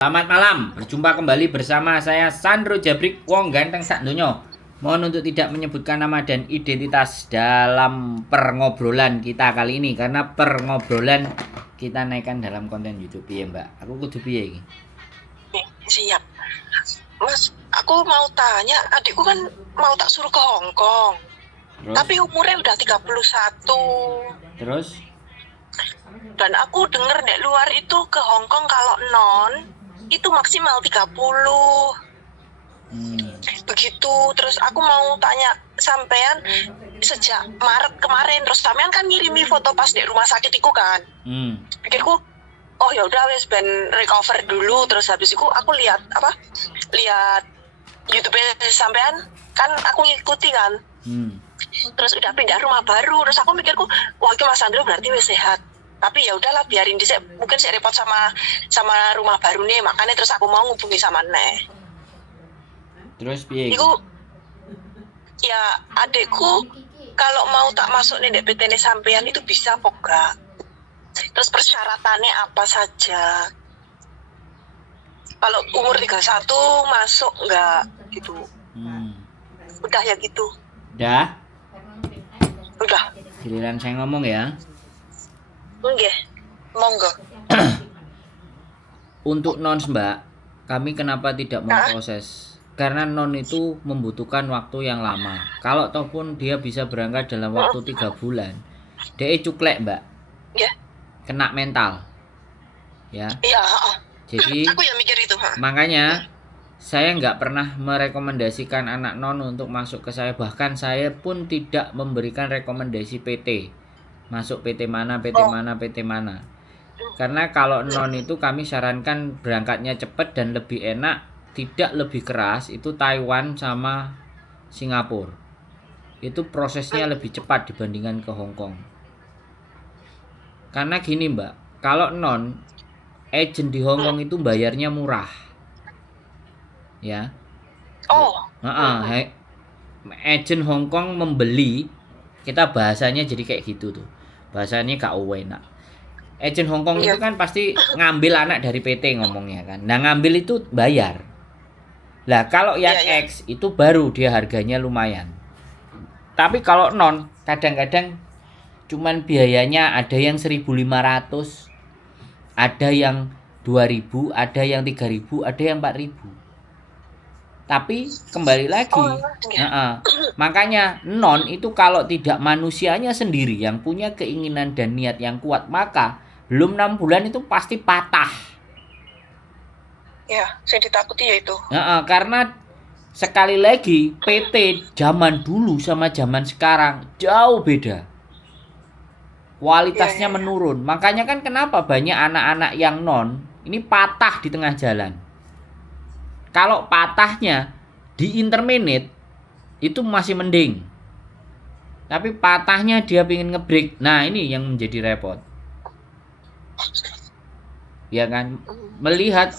Selamat malam, berjumpa kembali bersama saya Sandro Jabrik Wong Ganteng Sak Donya. Mohon untuk tidak menyebutkan nama dan identitas dalam perngobrolan kita kali ini karena perngobrolan kita naikkan dalam konten YouTube ya, Mbak. Aku kudu piye iki? Siap. Mas, aku mau tanya, adikku kan mau tak suruh ke Hong Kong. Terus? Tapi umurnya udah 31. Terus? Dan aku denger di luar itu ke Hong Kong kalau non itu maksimal 30. Begitu. Terus aku mau tanya sampean sejak Maret kemarin, terus sampean kan ngirimi foto pas di rumah sakit iku kan. Pikirku, oh ya udah wes ben recover dulu. Terus habis itu aku lihat YouTube sampean kan aku ngikuti kan. Terus udah pindah rumah baru. Terus aku mikirku, wah itu Mas Andro berarti wes sehat. Tapi ya udahlah biarin dia, mungkin saya repot sama rumah baru nih, makanya terus aku mau ngubungi sama Nek. Terus piye? Iku ya adekku kalau mau tak masuk nih DPT sampean itu bisa kok gak? Terus persyaratannya apa saja? Kalau umur 31 masuk enggak gitu. Udah ya gitu. Udah? Udah. Giliran saya ngomong ya. Nggih. Monggo. Untuk non Mbak, kami kenapa tidak memproses? Karena non itu membutuhkan waktu yang lama. Kalau ataupun dia bisa berangkat dalam waktu 3 bulan, dia cuklek Mbak. Ya. Kena mental. Ya. Iya, Jadi aku ya mikir itu. makanya saya nggak pernah merekomendasikan anak non untuk masuk ke saya. Bahkan saya pun tidak memberikan rekomendasi PT. Masuk PT mana, PT mana, PT mana. Karena kalau non itu kami sarankan berangkatnya cepat dan lebih enak, tidak lebih keras, itu Taiwan sama Singapura. Itu prosesnya lebih cepat dibandingkan ke Hong Kong. Karena gini Mbak, kalau non, agent di Hong Kong itu bayarnya murah. Ya. Agent Hong Kong membeli, kita bahasanya jadi kayak gitu tuh. Bahasanya gak enak. Agent Hong Kong itu kan pasti ngambil anak dari PT ngomongnya kan. Nah ngambil itu bayar. Lah kalau yang X itu baru dia harganya lumayan. Tapi kalau non kadang-kadang cuman biayanya ada yang 1.500, ada yang 2.000, ada yang 3.000, ada yang 4.000. Tapi kembali lagi, makanya non itu kalau tidak manusianya sendiri yang punya keinginan dan niat yang kuat, maka belum 6 bulan itu pasti patah. Ya, saya ditakuti ya itu. Karena sekali lagi PT zaman dulu sama zaman sekarang jauh beda. Kualitasnya menurun. Makanya kan kenapa banyak anak-anak yang non ini patah di tengah jalan. Kalau patahnya di intermediate itu masih mending. Tapi patahnya dia pengen ngebreak. Nah, ini yang menjadi repot. Ya kan? Melihat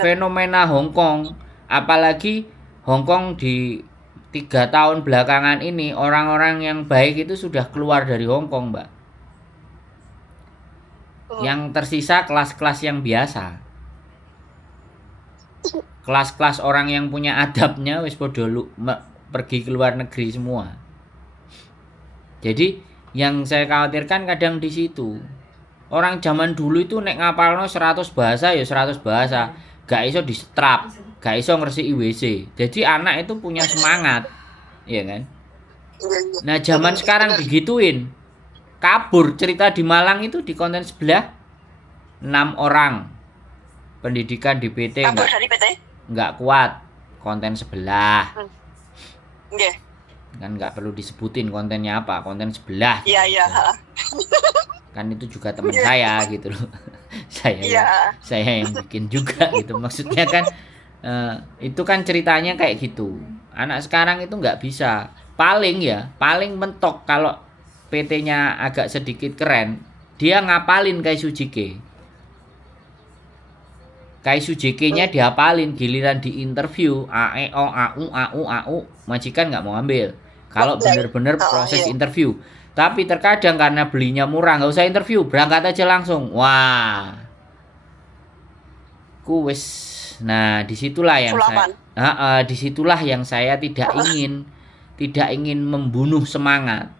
fenomena Hong Kong, apalagi Hong Kong di 3 tahun belakangan ini orang-orang yang baik itu sudah keluar dari Hong Kong, Mbak. Yang tersisa kelas-kelas yang biasa. Kelas-kelas orang yang punya adabnya wis podo pergi ke luar negeri semua. Jadi yang saya khawatirkan kadang di situ. Orang zaman dulu itu nek ngapalno 100 bahasa ya 100 bahasa, gak iso di-strap, gak iso ngresiki WC. Jadi anak itu punya semangat, ya kan? Nah, zaman sekarang digituin. Kabur cerita di Malang itu di konten sebelah 6 orang. Pendidikan di PT nggak kuat, konten sebelah. Kan nggak perlu disebutin kontennya apa, konten sebelah. Iya. Kan itu juga teman saya gitu loh. saya yang bikin juga gitu. Maksudnya kan itu kan ceritanya kayak gitu. Anak sekarang itu nggak bisa. Paling mentok kalau PT-nya agak sedikit keren, dia ngapalin kayak Sujike. Kaisu JK-nya dihafalin, giliran di interview A E O A U majikan nggak mau ambil. Kalau bener-bener proses interview. Tapi terkadang karena belinya murah nggak usah interview, berangkat aja langsung. Wah, ku wis. Nah, disitulah yang Sulapan. disitulah yang saya tidak ingin membunuh semangat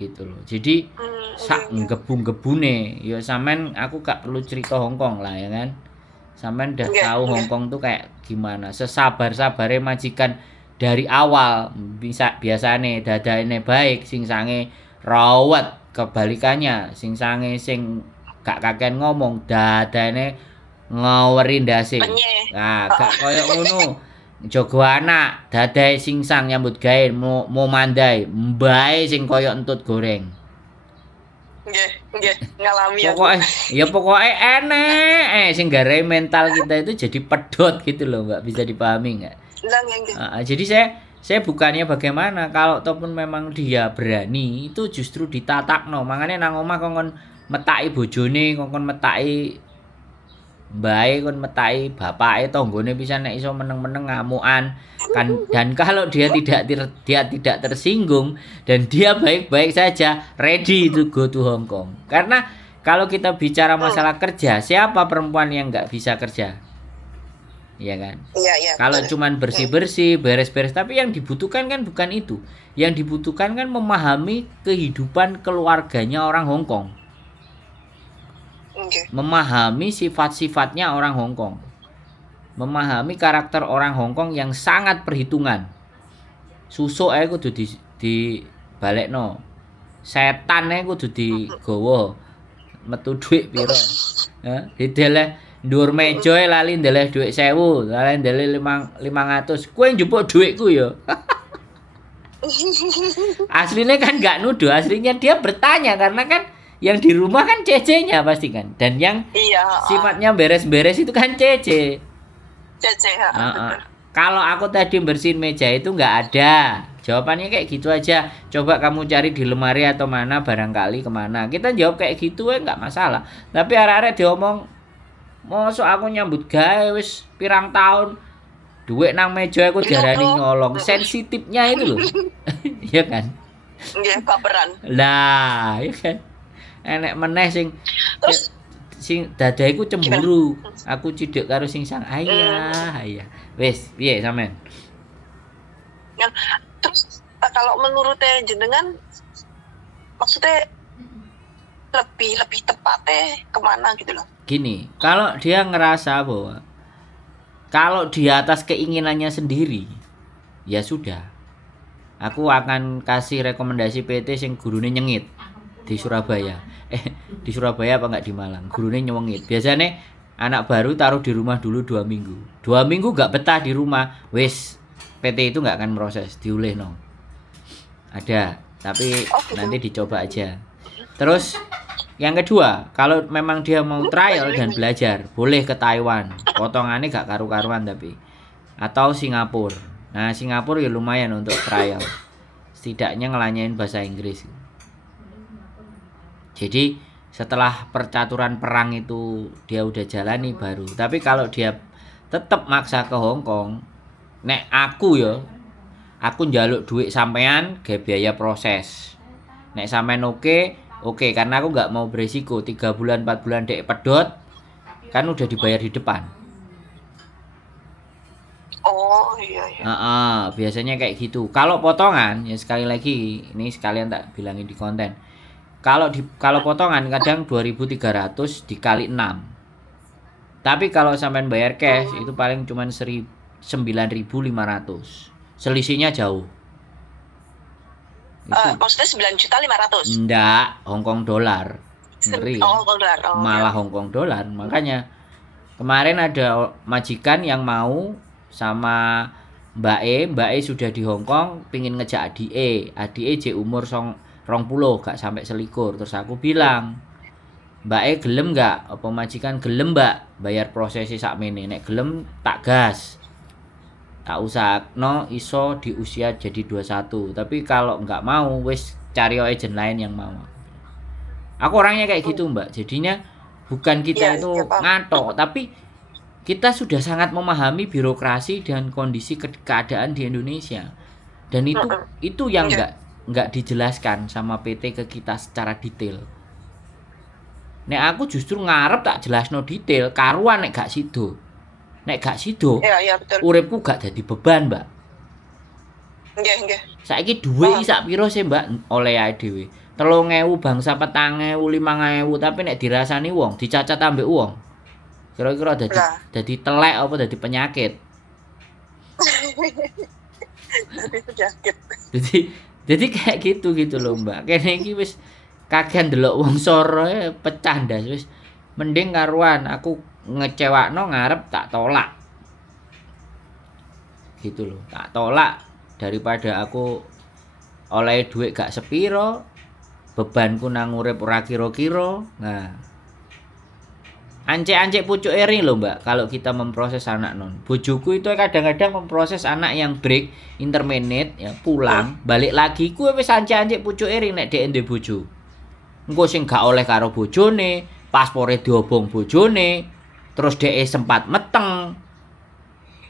gitu loh. Jadi sak gebung-gebune ya sampean aku gak perlu cerita Hongkong lah ya kan. Sampean udah tahu Hongkong tuh kayak gimana. Sesabar-sabare majikan dari awal bisa biasane dadane baik, sing sange rawat, kebalikannya sing sange sing gak kakean ngomong dadane ngaweri ndase. Nah, gak koyo ngono. Jogo anak, dadae singsang nyambut gawe mau mandai, mbae sing koyo entut goreng. Nggih, ngalami Pokoke enek sing garai mental kita itu jadi pedot gitu loh, Mbak. Bisa dipahami enggak? Jadi saya bukannya bagaimana kalau ataupun memang dia berani itu justru ditatakno. Makanya nang omah kongkon metaki bojone, kongkon metaki mbae kon metaki bapake tanggane pisan nek iso meneng-meneng ngamukan kan. Dan kalau dia tidak tersinggung dan dia baik-baik saja, ready to go to Hong Kong. Karena kalau kita bicara masalah kerja, siapa perempuan yang nggak bisa kerja? Iya kan? Iya. Kalau cuman bersih-bersih, beres-beres, tapi yang dibutuhkan kan bukan itu. Yang dibutuhkan kan memahami kehidupan keluarganya orang Hong Kong. Memahami sifat-sifatnya orang Hong Kong. Memahami karakter orang Hong Kong yang sangat perhitungan. Susuk ae kudu di balekno. Setan ae kudu digawa. Metu dhuwit pira? Ya, dideleh ndur meja lali ndeleh dhuwit 1000, lali ndeleh 500. Kowe njupuk dhuwitku ya. Aslinya kan enggak nuduh, aslinya dia bertanya karena kan yang di rumah kan cece-nya pasti kan. Dan yang sifatnya beres-beres itu kan cece. Kalau aku tadi bersihin meja itu nggak ada. Jawabannya kayak gitu aja. Coba kamu cari di lemari atau mana barangkali kemana. Kita jawab kayak gitu nggak masalah. Tapi arek-arek diomong, mosok aku nyambut gawe wis pirang tahun duit nang meja aku diarani nyolong. Sensitifnya itu loh. Iya kan? Nggih, baperan. Lah, iya kan. Enek meneh sing dadaku cemburu. Aku cidek karo sing sang ayah. Wis, piye sampean? Terus kalau menurut jenengan maksudnya lebih tepatnya kemana gitu loh? Gini, kalau dia ngerasa bahwa kalau di atas keinginannya sendiri, ya sudah. Aku akan kasih rekomendasi PT sing gurune nyengit di Surabaya. Di Surabaya apa enggak di Malang? Gurune nyengit. Biasanya anak baru taruh di rumah dulu 2 minggu. 2 minggu enggak betah di rumah, wis PT itu enggak akan proses, diulehno. Ada, tapi nanti dicoba aja. Terus yang kedua, kalau memang dia mau trial dan belajar, boleh ke Taiwan. Potongannya gak karu-karuan tapi. Atau Singapura. Nah, Singapura ya lumayan untuk trial. Setidaknya ngelanyain bahasa Inggris. Jadi setelah percaturan perang itu dia udah jalani baru. Tapi kalau dia tetap maksa ke Hong Kong, nek aku njaluk duit sampean ge biaya proses. Nek sampean oke, karena aku nggak mau beresiko 3 bulan 4 bulan dek pedot kan udah dibayar di depan. Oh iya. Biasanya kayak gitu. Kalau potongan ya sekali lagi ini sekalian tak bilangin di konten. Kalau potongan kadang 2.300 dikali 6. Tapi kalau sampean bayar cash itu paling cuman 9.500. Selisihnya jauh. Maksudnya 9.500.000? Enggak, Hongkong dolar. Ngeri. Hongkong dolar. Malah Hongkong dolar. Makanya kemarin ada majikan yang mau sama Mbak E sudah di Hongkong pingin ngejak adike je umur 20 gak sampai selikur. Terus aku bilang, Mbak E gelem gak? Apa majikan gelem Mbak bayar prosesi sakmene? Nek gelem tak gas. Tak usah iso di usia jadi 21. Tapi kalau nggak mau wis cari agent lain yang mau. Aku orangnya kayak gitu Mbak. Jadinya bukan kita itu ngato, tapi kita sudah sangat memahami birokrasi dan kondisi keadaan di Indonesia. Dan itu yang nggak dijelaskan sama PT ke kita secara detail. Nek aku justru ngarep tak jelasno detail, karuan nek gak sido. Nek gak sido, Iya, betul. uripku gak dadi beban, Mbak. Nggih. Saiki duwe iki sak piro sih, Mbak, oleh ae dhewe. 3.000 bangsa 4.000, 5.000, tapi nek dirasani wong, dicacat ambek wong. Kira-kira dadi telek apa dadi penyakit. Dadi penyakit. Jadi kayak gitu loh, Mbak. Kene iki wis kakean delok wong soro pecah ndas wis. Mending karuan aku ngecewakno ngarep tak tolak. Gitu loh, tak tolak daripada aku oleh duit gak sepiro, bebanku nang urip ora kira-kira. Nah, ancek-ancek pucuk eri loh, Mbak, kalau kita memproses anak non. Bojoku itu kadang-kadang memproses anak yang break intermediate ya, pulang, balik lagi ku wis ancek-ancek pucuk eri nek dhek ndek bojo. Engko sing gak oleh karo bojone, paspore diobong bojone, terus dhek sempat meteng.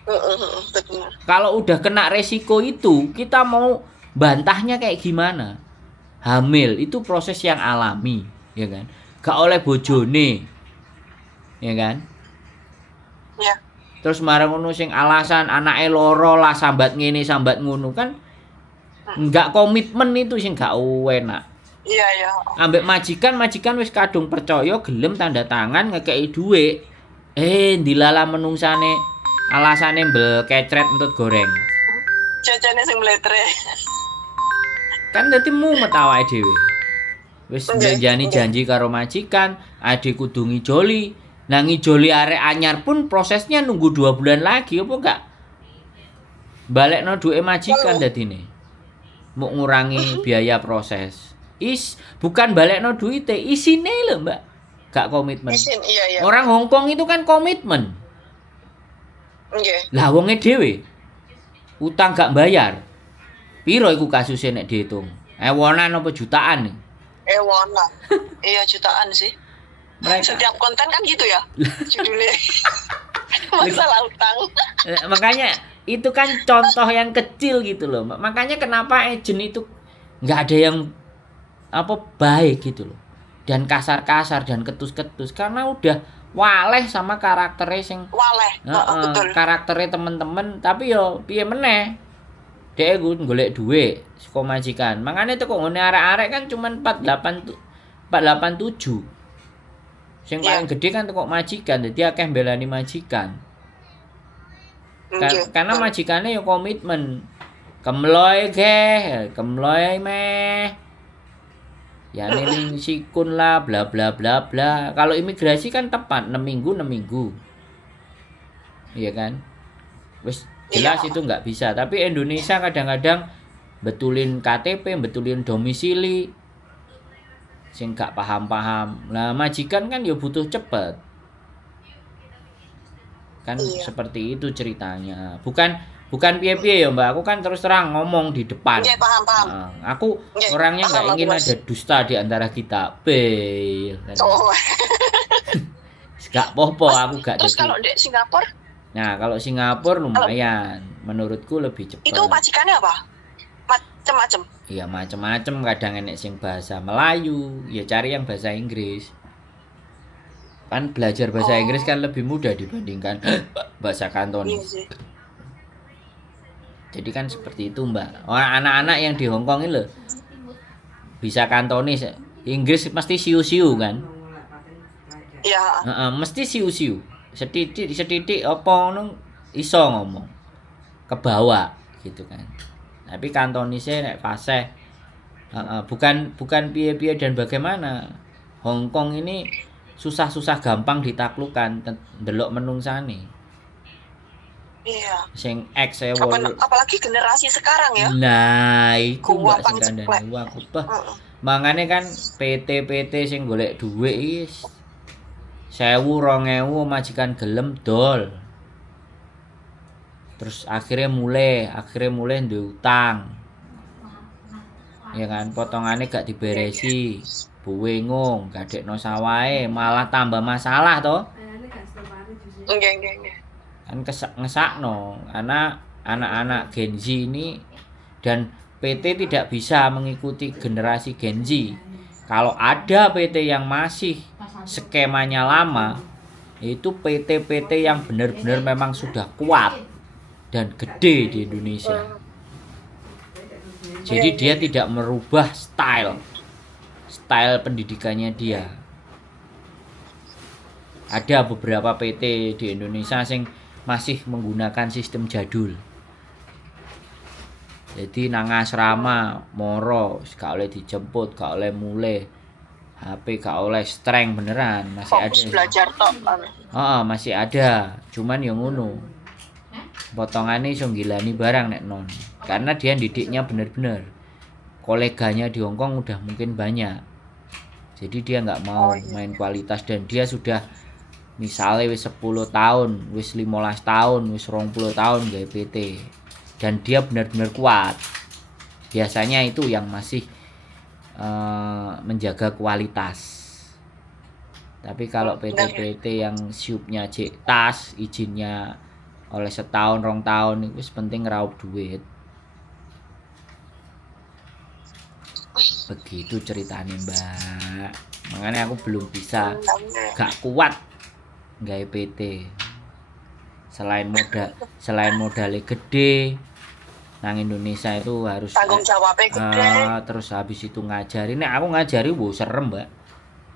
Betul. Kalau udah kena resiko itu, kita mau bantahnya kayak gimana? Hamil itu proses yang alami, ya kan? Gak oleh bojone. Ya kan? Ya. Terus marang ngono sing alasan anake loro lah sambat ngene sambat ngono kan enggak komitmen itu sing gak enak. Iya. Ambek majikan wis kadung percaya gelem tanda tangan ngekeki dhuwit. Dilala menungsane alasane mbel kecret entut goreng. Jajane sing mletre. Kan dadi mumet awake dhewe. Wis janji karo majikan, ade kudu ngijoli. Nah ngijoli arek anyar pun prosesnya nunggu 2 bulan lagi apa enggak? Balekno duwe majikan dadine. Mau ngurangi biaya proses. Bukan balekno duite, isine lho, Mbak. Gak komitmen. Iya. Orang Hongkong itu kan komitmen. Nggih. Lah wonge dhewe utang gak bayar. Piro iku kasusnya nek dihitung? Ewonan apa jutaan nih? Ewonan. Iya jutaan sih. Setiap konten kan gitu ya judulnya. Masalah utang. Makanya itu kan contoh yang kecil gitu loh. Makanya kenapa agent itu nggak ada yang baik gitu loh. Dan kasar-kasar dan ketus-ketus karena udah waleh sama karakternya sing betul. Karakternya temen-temen tapi yo piye meneh. Dhek golek dhuwit saka majikan. Makanya itu kok ngene arek-arek kan cuman 487. Sing paling gede kan kok majikan, jadi akeh mbelani majikan. Karena majikannya ya komitmen. Kemloy meh. Ya ning sikun lah bla bla bla bla. Kalau imigrasi kan tepat 6 minggu. Iya kan? Wis jelas itu nggak bisa, tapi Indonesia kadang-kadang betulin KTP, betulin domisili. Sing gak paham-paham. Nah, majikan kan ya butuh cepet. Kan seperti itu ceritanya. Bukan piye-piye ya, Mbak. Aku kan terus terang ngomong di depan. Iya, paham. Aku orangnya enggak ingin ada dusta di antara kita. Gak popo aku gak. Terus kalau di Singapura? Nah, kalau Singapura lumayan. Menurutku lebih cepat. Itu majikannya apa? Macem-macem. Iya macem-macem, kadang enek sing bahasa Melayu, ya cari yang bahasa Inggris. Kan belajar bahasa Inggris kan lebih mudah dibandingkan bahasa Kantonis. Iya, jadi kan seperti itu, Mbak. Anak-anak yang di Hongkong ini loh bisa Kantonis, Inggris mesti siu-siu kan? Iya. Mesti siu-siu. Setitik apa ngono iso ngomong. Kebawa gitu kan. Tapi Kantonisnya nek fasih bukan piye-piye dan bagaimana. Hongkong ini susah-susah gampang ditaklukkan ndelok menungsane. Iya. Sing X apalagi generasi sekarang ya. Nah, iku Mbak sing kandhane aku. Mangane kan PT sing golek dhuwit wis 1.000 2.000 majikan gelem dol. Terus akhirnya mulai duwe utang. Ya kan, potongannya gak diberesi. Buwengung, gadekno sawahe, malah tambah masalah toh. Nggih. Kan ngesakno, anak-anak Gen Z ini dan PT tidak bisa mengikuti generasi Gen Z. Kalau ada PT yang masih skemanya lama, itu PT-PT yang benar-benar memang sudah kuat dan gede di Indonesia. Jadi dia tidak merubah style pendidikannya dia. Ada beberapa PT di Indonesia yang masih menggunakan sistem jadul. Jadi nang asrama moro gak oleh dijemput, gak oleh mulai HP, gak oleh strength beneran, masih fokus ada. Belajar tok. Masih ada, cuman yang ngono. Potongannya iso ngilani barang nek non. Karena dia didiknya bener-bener. Koleganya di Hongkong udah mungkin banyak. Jadi dia nggak mau main kualitas, dan dia sudah misalnya wis 10 tahun, wis 15 tahun, wis 20 tahun gawe PT. Dan dia benar-benar kuat. Biasanya itu yang masih menjaga kualitas. Tapi kalau PT-PT yang siupnya cek tas, izinnya oleh setahun 2 tahun, itu penting ngeraup duit. Begitu ceritanya Mbak. Makanya aku belum bisa, gak kuat gawe PT. Selain modalnya gede, nang Indonesia itu harus tanggung jawabnya gede. Terus habis itu ngajari. Nek aku ngajari serem Mbak.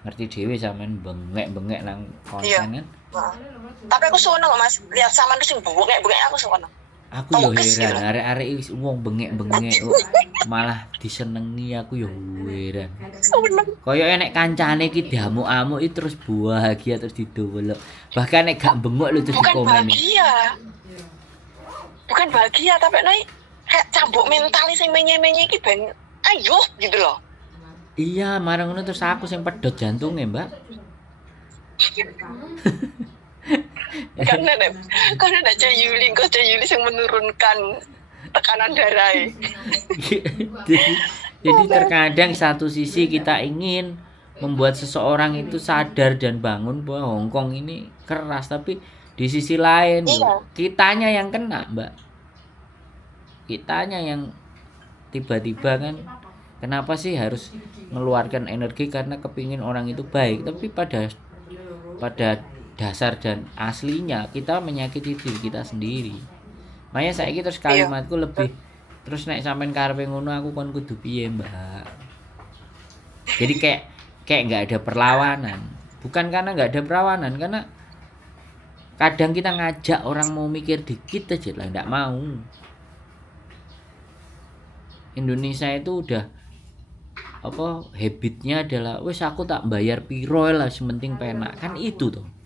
Ngerti dhewe sampean bengek-bengek nang konten kan. Tapi aku seneng Mas, lihat sampean sing bengek-bengek aku seneng. Aku yo heran, arek-arek wong bengek-bengek malah disenengi, aku yo heran. Kaya nek kancane iki diamuk-amuk terus bahagia terus didowelok. Bahkan nek gak bengok lho terus dikomeni. Bukan bahagia tapi nek kayak cambuk mental sing menye-menye iki ben ayo gitu loh. Iya, marang ngono terus aku sing pedhot jantunge, Mbak. Karena ada Yuli yang menurunkan tekanan darah. Jadi terkadang satu sisi kita ingin membuat seseorang itu sadar dan bangun bahwa Hongkong ini keras, tapi di sisi lain kitanya yang kena, Mbak. Kitanya yang tiba-tiba kan, kenapa sih harus mengeluarkan energi karena kepingin orang itu baik, tapi pada dasar dan aslinya kita menyakiti diri kita sendiri. Makanya saiki terus kalimatku lebih terus nek sampean karepe ngono aku kon kudu piye, Mbak. Jadi kayak enggak ada perlawanan. Bukan karena enggak ada perlawanan, karena kadang kita ngajak orang mau mikir dikit aja lah enggak mau. Indonesia itu udah habitnya adalah wis aku tak bayar piro lah sementing penak, kan itu tuh.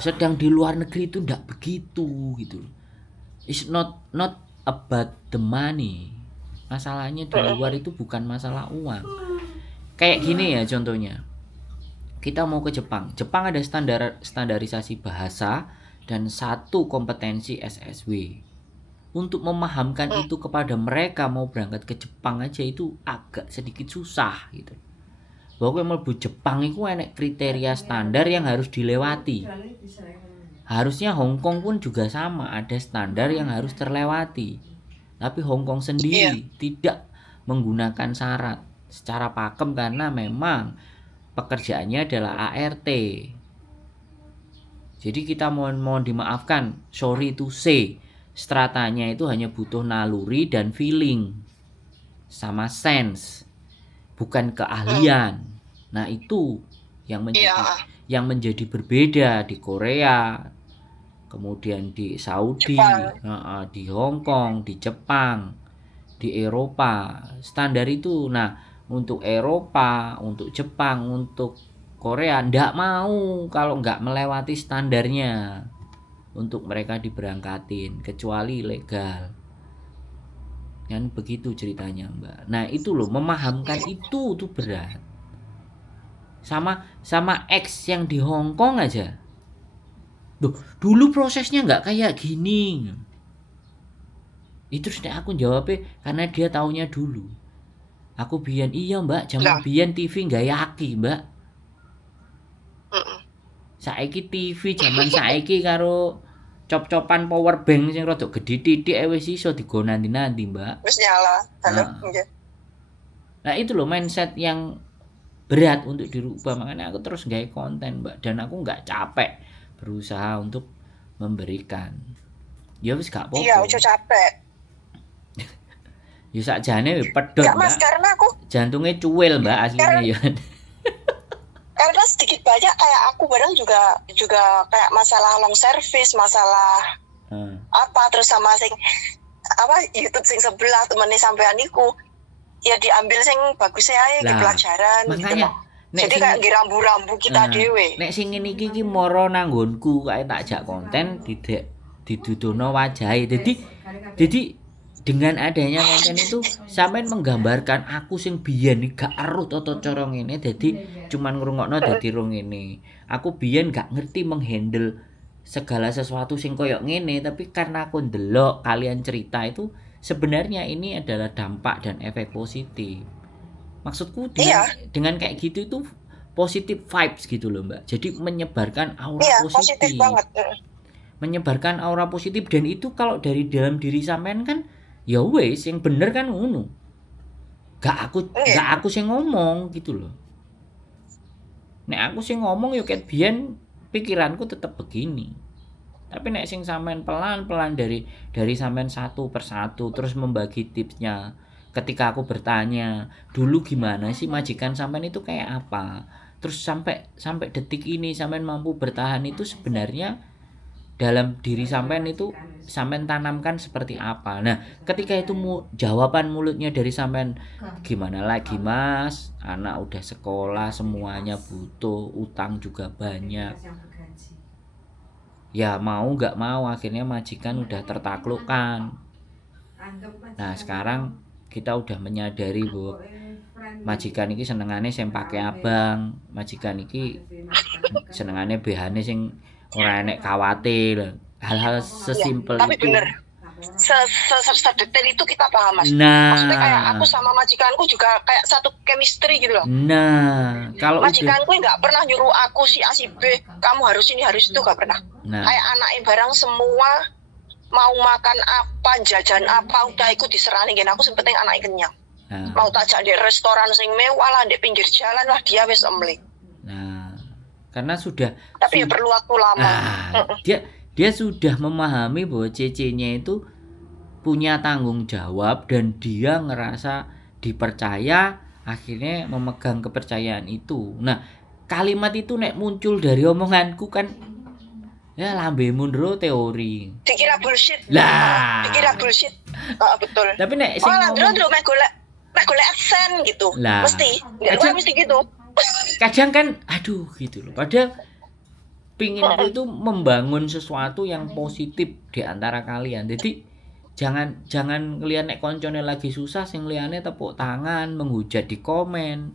Sedang di luar negeri itu ndak begitu gitu. It's not about the money. Masalahnya di luar itu bukan masalah uang. Kayak gini ya contohnya. Kita mau ke Jepang. Jepang ada standarisasi bahasa dan 1 kompetensi SSW. Untuk memahamkan itu kepada mereka mau berangkat ke Jepang aja itu agak sedikit susah gitu. Bahwa mlebu Jepang itu enek kriteria standar yang harus dilewati. Harusnya Hongkong pun juga sama, ada standar yang harus terlewati. Tapi Hongkong sendiri tidak menggunakan syarat secara pakem karena memang pekerjaannya adalah ART. Jadi kita mohon dimaafkan, sorry to say, stratanya itu hanya butuh naluri dan feeling sama sense, bukan keahlian. Nah itu yang menjadi berbeda di Korea, kemudian di Saudi, di Hong Kong, di Jepang, di Eropa. Standar itu, nah untuk Eropa, untuk Jepang, untuk Korea ndak mau kalau nggak melewati standarnya untuk mereka diberangkatin, kecuali legal. Kan begitu ceritanya, Mbak. Nah itu loh, memahamkan itu tuh berat. Sama X yang di Hong Kong aja. Duh, dulu prosesnya nggak kayak gini. Itu sudah aku jawabnya karena dia taunya dulu. Aku biyen iya Mbak, jaman biyen TV nggak yaki Mbak. Saiki TV jaman saiki karo cop-copan power bank sing rada gedhe titik wis iso digo nanti-nanti Mbak. Wis nyala. Halo. Nah itu loh mindset yang berat untuk dirubah. Makanya aku terus gawe konten, Mbak, dan aku nggak capek berusaha untuk memberikan. Ya wis gak apa-apa. Iya, ojo capek. Ya sakjane pedhot, Enggak, Mas, Mbak. karena aku Jantungnya cuil, Mbak, aslinya ya. karena sedikit banyak kayak aku barang juga kayak masalah long service, masalah apa terus sama sing apa YouTube sing sebelah temennya sampean niku ya diambil sing bagusnya aja ke pelajaran gitu loh. Jadi kayak rambu-rambu kita dhewe. Nek sing ngene iki moro nanggonku kae tak jak konten didudono wajahe. Jadi dengan adanya konten itu sampean menggambarkan aku sing biyen gak eruh tata cara ngene dadi cuman ngrungokno dadi rong ngene. Aku biyen gak ngerti menghandle segala sesuatu sing koyo ngene, tapi karena aku ndelok kalian cerita itu sebenarnya ini adalah dampak dan efek positif. Maksudku dengan kayak gitu itu positive vibes gitu loh, Mbak. Jadi menyebarkan aura positif. Banget. Menyebarkan aura positif, dan itu kalau dari dalam diri sampean kan ya wes yang bener kan ngono. Gak aku sing ngomong gitu loh. Nek aku sing ngomong yo ket biyen pikiranku tetap begini. Tapi nek sing sampean pelan-pelan dari sampean satu persatu terus membagi tipsnya. Ketika aku bertanya, dulu gimana sih majikan sampean itu kayak apa? Terus sampai detik ini sampean mampu bertahan itu sebenarnya dalam diri sampean itu sampean tanamkan seperti apa? Nah, ketika itu jawaban mulutnya dari sampean, gimana lagi Mas? Anak udah sekolah, semuanya butuh, utang juga banyak. Ya mau nggak mau akhirnya majikan udah tertaklukkan. Nah, sekarang kita udah menyadari bahwa majikan iki senengane sing pakai abang, majikan iki senengane behane sing ora enek kawate. Hal-hal sesimpel tapi itu. Bener. Sedetail itu kita paham, Mas. Nah, maksudnya kayak aku sama majikanku juga kayak satu chemistry gitu loh. Nah, kalau majikanku nggak pernah nyuruh aku si A si B, kamu harus ini harus itu, nggak pernah. Nah. Kayak anaknya barang semua mau makan apa, jajan apa, udah ikut diserahin. Aku sepenting anaknya kenyang. Nah. Mau tajak di restoran sing mewah lah, di pinggir jalan lah, dia wis emlik. Nah, karena sudah. Tapi ya perlu waktu lama. Dia sudah memahami bahwa CC-nya itu punya tanggung jawab dan dia ngerasa dipercaya, akhirnya memegang kepercayaan itu. Nah, kalimat itu nek muncul dari omonganku kan ya lambe mundro teori. Dikira bullshit. Lah. Dikira bullshit. Betul. Tapi nek sing ngomong mek golek aksen gitu. Lah. Mesti gitu. Kadang kan aduh gitu loh. Padahal pingin itu membangun sesuatu yang positif di antara kalian. Jadi jangan ngelihat nek koncone lagi susah sing liyane tepuk tangan, menghujat di komen.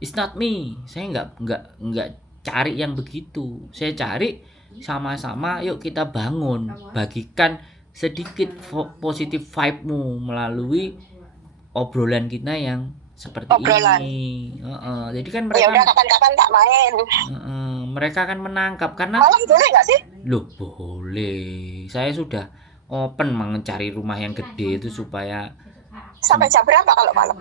It's not me. Saya enggak cari yang begitu. Saya cari sama-sama yuk kita bangun, bagikan sedikit positif vibe-mu melalui obrolan kita yang seperti ini. Jadi kan mereka ya udah kapan-kapan tak main. Mereka akan menangkap karena malam boleh nggak sih? Loh, boleh. Saya sudah open mencari rumah yang gede itu supaya sampai jam berapa kalau malam?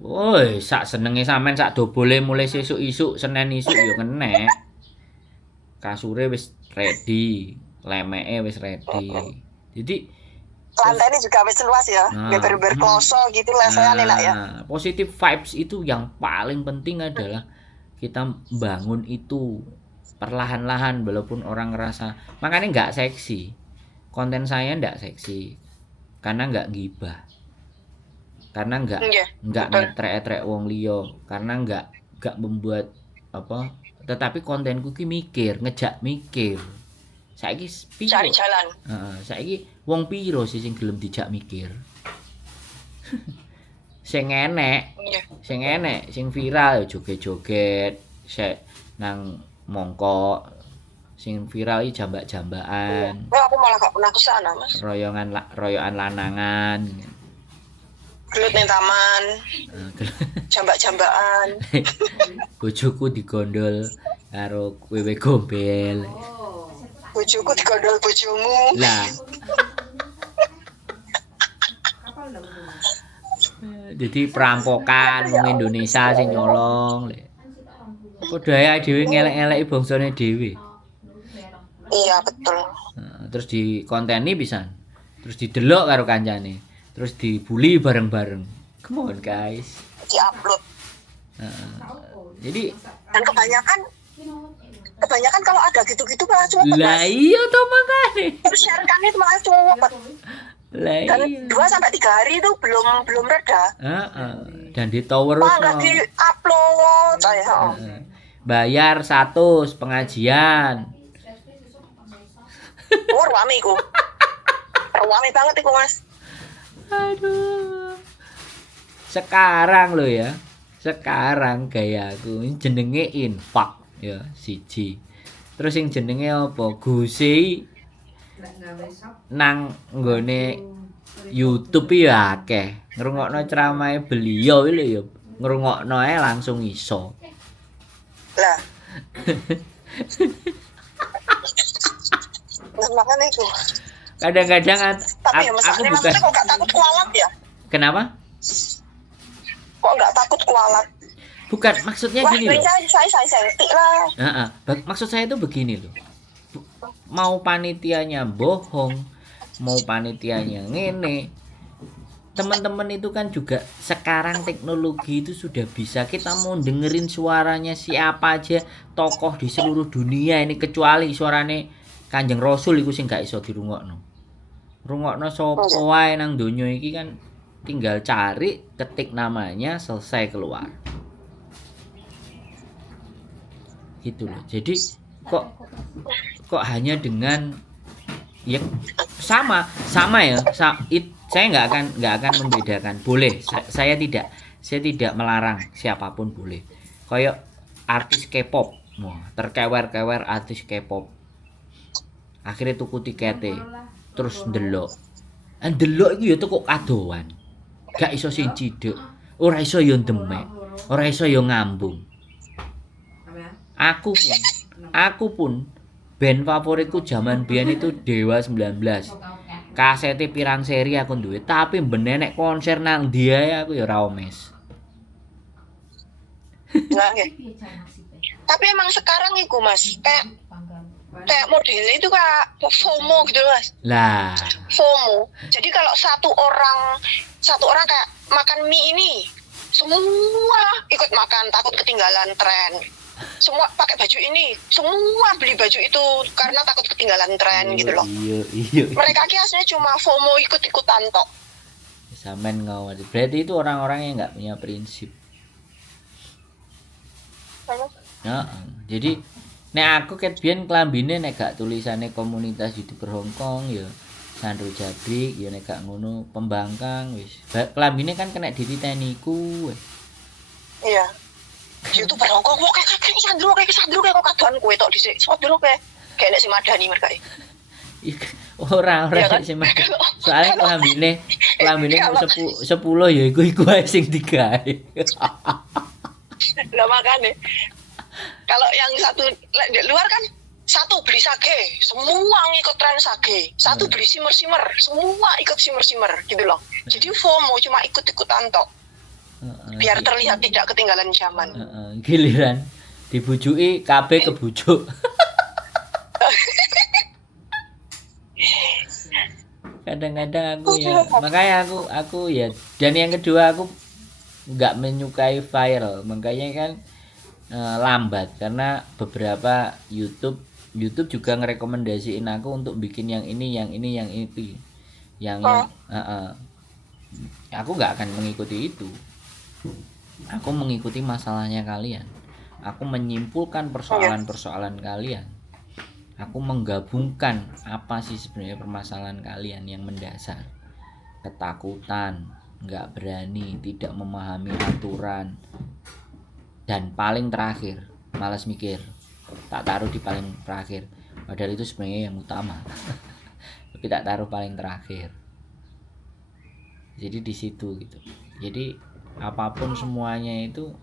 Woi, sak senenge sampean sak dobole mulai sesuk isuk Senin isuk yo kenek. Kasure wis ready, lemeke wis ready. Jadi lantainya juga wis luas ya, berkloso gitu lah, saya enak ya. Positive vibes itu yang paling penting adalah kita bangun itu perlahan-lahan walaupun orang ngerasa. Makanya nggak seksi. Konten saya nggak seksi karena nggak gibah. Karena nggak ngetrek-trek wong liya, karena nggak membuat apa. Tetapi kontenku ki mikir, ngejak mikir. Saiki cari jalan. Saiki wong piro sih sing gelem dijak mikir? Sing enek, sing viral joget-joget, sik nang mongkok. Sing viral iki jambak-jambakan. Aku malah gak pernah kesana, Mas. Royokan lanangan. Gelut ning taman. Jambak-jambakan. Bojoku digondol karo wewe gombel. Bojoku digondol bojomu. Lah. Jadi perampokan wong Indonesia sing nyolong. Padha ae dhewe ngelek-ngeleki bangsane dhewe. Iya betul. Terus dikonteni pisan. Terus didelok karo kancane. Terus dibully bareng-bareng. Come on guys. Di-upload. Jadi Dan kebanyakan kalau ada gitu-gitu malah cuma lah iya toh makane. terus share-kan itu malah cuma Lah dan iya. 2-3 hari itu belum reda. Dan di tower Nggak di-upload saya. bayar 100 pengajian. Rame iku. Rame banget iku, Mas. Aduh. Sekarang lo ya. Sekarang gayaku jenenge infak ya siji. Terus yang jenenge apa? Gusi nang nggone YouTube ya akeh. Ngrungokno ceramahe beliau lho ya. Ngrungokno ae langsung iso. Lah. Nah, makanya itu. Kadang-kadang Tapi ya aku maksudnya bukan. kok nggak takut kualat ya? Kenapa? Kok nggak takut kualat? Bukan, maksudnya Wah, gini loh. saya sentik lah. Maksud saya itu begini loh. Mau panitianya bohong, mau panitianya ngene. Teman-teman itu kan juga sekarang teknologi itu sudah bisa, kita mau dengerin suaranya siapa aja tokoh di seluruh dunia ini kecuali suarane Kanjeng Rasul iku sing gak iso dirungokno. Rungokno sapa wae nang donya iki kan tinggal cari, ketik namanya, selesai keluar. Gitu loh. Jadi kok hanya dengan ya sama ya. Saya nggak akan membedakan. Boleh, saya tidak melarang siapapun boleh. Kayak artis K-pop, terkewer-kewer artis K-pop. Akhirnya tuku tikete, terus ndelok. Ndelok iku ya tuku kadoan. Gak iso sing ciduk, ora iso yo demek, ora iso yo ngambung. Aku pun band favoritku zaman biyen itu Dewa 19. Kasete pirang seri aku duwe, tapi benenek konser nang dia aku ya ora omes. Nah, tapi emang sekarang iku Mas, kayak modelnya itu kayak FOMO gitu Mas. Lah, FOMO. Jadi kalau satu orang kayak makan mie ini, semua ikut makan, takut ketinggalan tren. Semua pakai baju ini, semua beli baju itu karena takut ketinggalan tren gitu loh. Iya. Mereka aslinya cuma FOMO ikut-ikutan tok. Sampean ngawur. Berarti itu orang-orang yang nggak punya prinsip. Jadi nek aku ket biyen klambine nek gak tulisane komunitas YouTuber Hong Kong ya Sandro Jabrik ya nek gak ngono pembangkang wis. Klambine kan kena dititeni ku. Iya. YouTuber Hong Kong kayak Sandro kayak kok kadoan kowe tok dhisik. Sandro kayak nek si Madani mereka. Ora sing soalnya klambine 10 ya iku ae sing digawe. Lah makane. Kalau yang satu di luar kan satu beli sage, semua ngikut tren sage. Satu beli simmer, semua ikut simmer gitu loh. Jadi FOMO cuma ikut-ikutan tok. Biar terlihat tidak ketinggalan zaman. Giliran dibujuki kabeh kebujuk. Kadang-kadang aku ya, makanya aku ya, dan yang kedua aku nggak menyukai viral, makanya kan lambat karena beberapa YouTube juga ngerekomendasiin aku untuk bikin yang ini aku nggak akan mengikuti itu. Aku mengikuti masalahnya kalian, aku menyimpulkan persoalan kalian, aku menggabungkan apa sih sebenarnya permasalahan kalian yang mendasar. Ketakutan, nggak berani, tidak memahami aturan, dan paling terakhir malas mikir, tak taruh di paling terakhir padahal itu sebenarnya yang utama. Tapi tak taruh paling terakhir. Jadi di situ gitu. Jadi apapun semuanya itu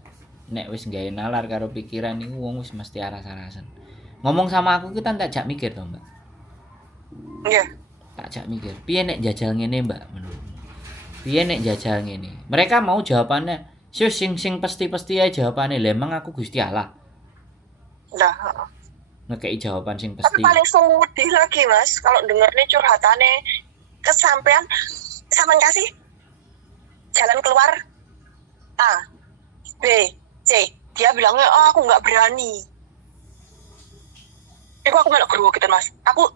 nek wis gawe nalar karo pikiran iku wong wis mesti aras-arasan. Ngomong sama aku kita tak jak mikir to, Mbak. Iya. Tak jak mikir. Piye nek jajal ngene, Mbak? Menurutmu. Piye nek jajal ngene? Mereka mau jawabannya sing pasti ae jawabane. Lah emang aku Gusti Allah. Nah, ngekei jawaban sing tapi pasti. paling sedih lagi Mas kalau dengernya curhatannya kesampean sama kasih jalan keluar A, B, C. Dia bilangnya, oh aku nggak berani. Itu aku melok geruwo gitu Mas. Aku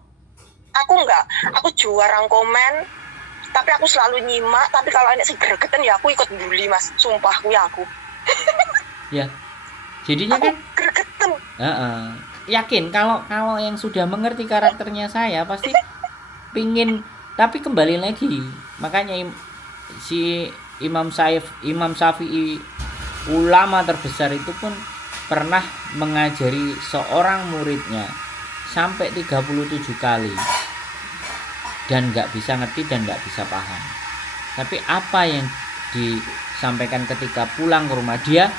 jarang komen, tapi aku selalu nyimak. Tapi kalau ini sih gregetan ya aku ikut bully Mas. Sumpah aku. Ya, jadinya aku kan gregetan. Yakin kalau yang sudah mengerti karakternya saya pasti pingin, tapi kembali lagi makanya si Imam Syafi'i ulama terbesar itu pun pernah mengajari seorang muridnya sampai 37 kali dan nggak bisa ngerti dan nggak bisa paham. Tapi apa yang disampaikan ketika pulang ke rumah, dia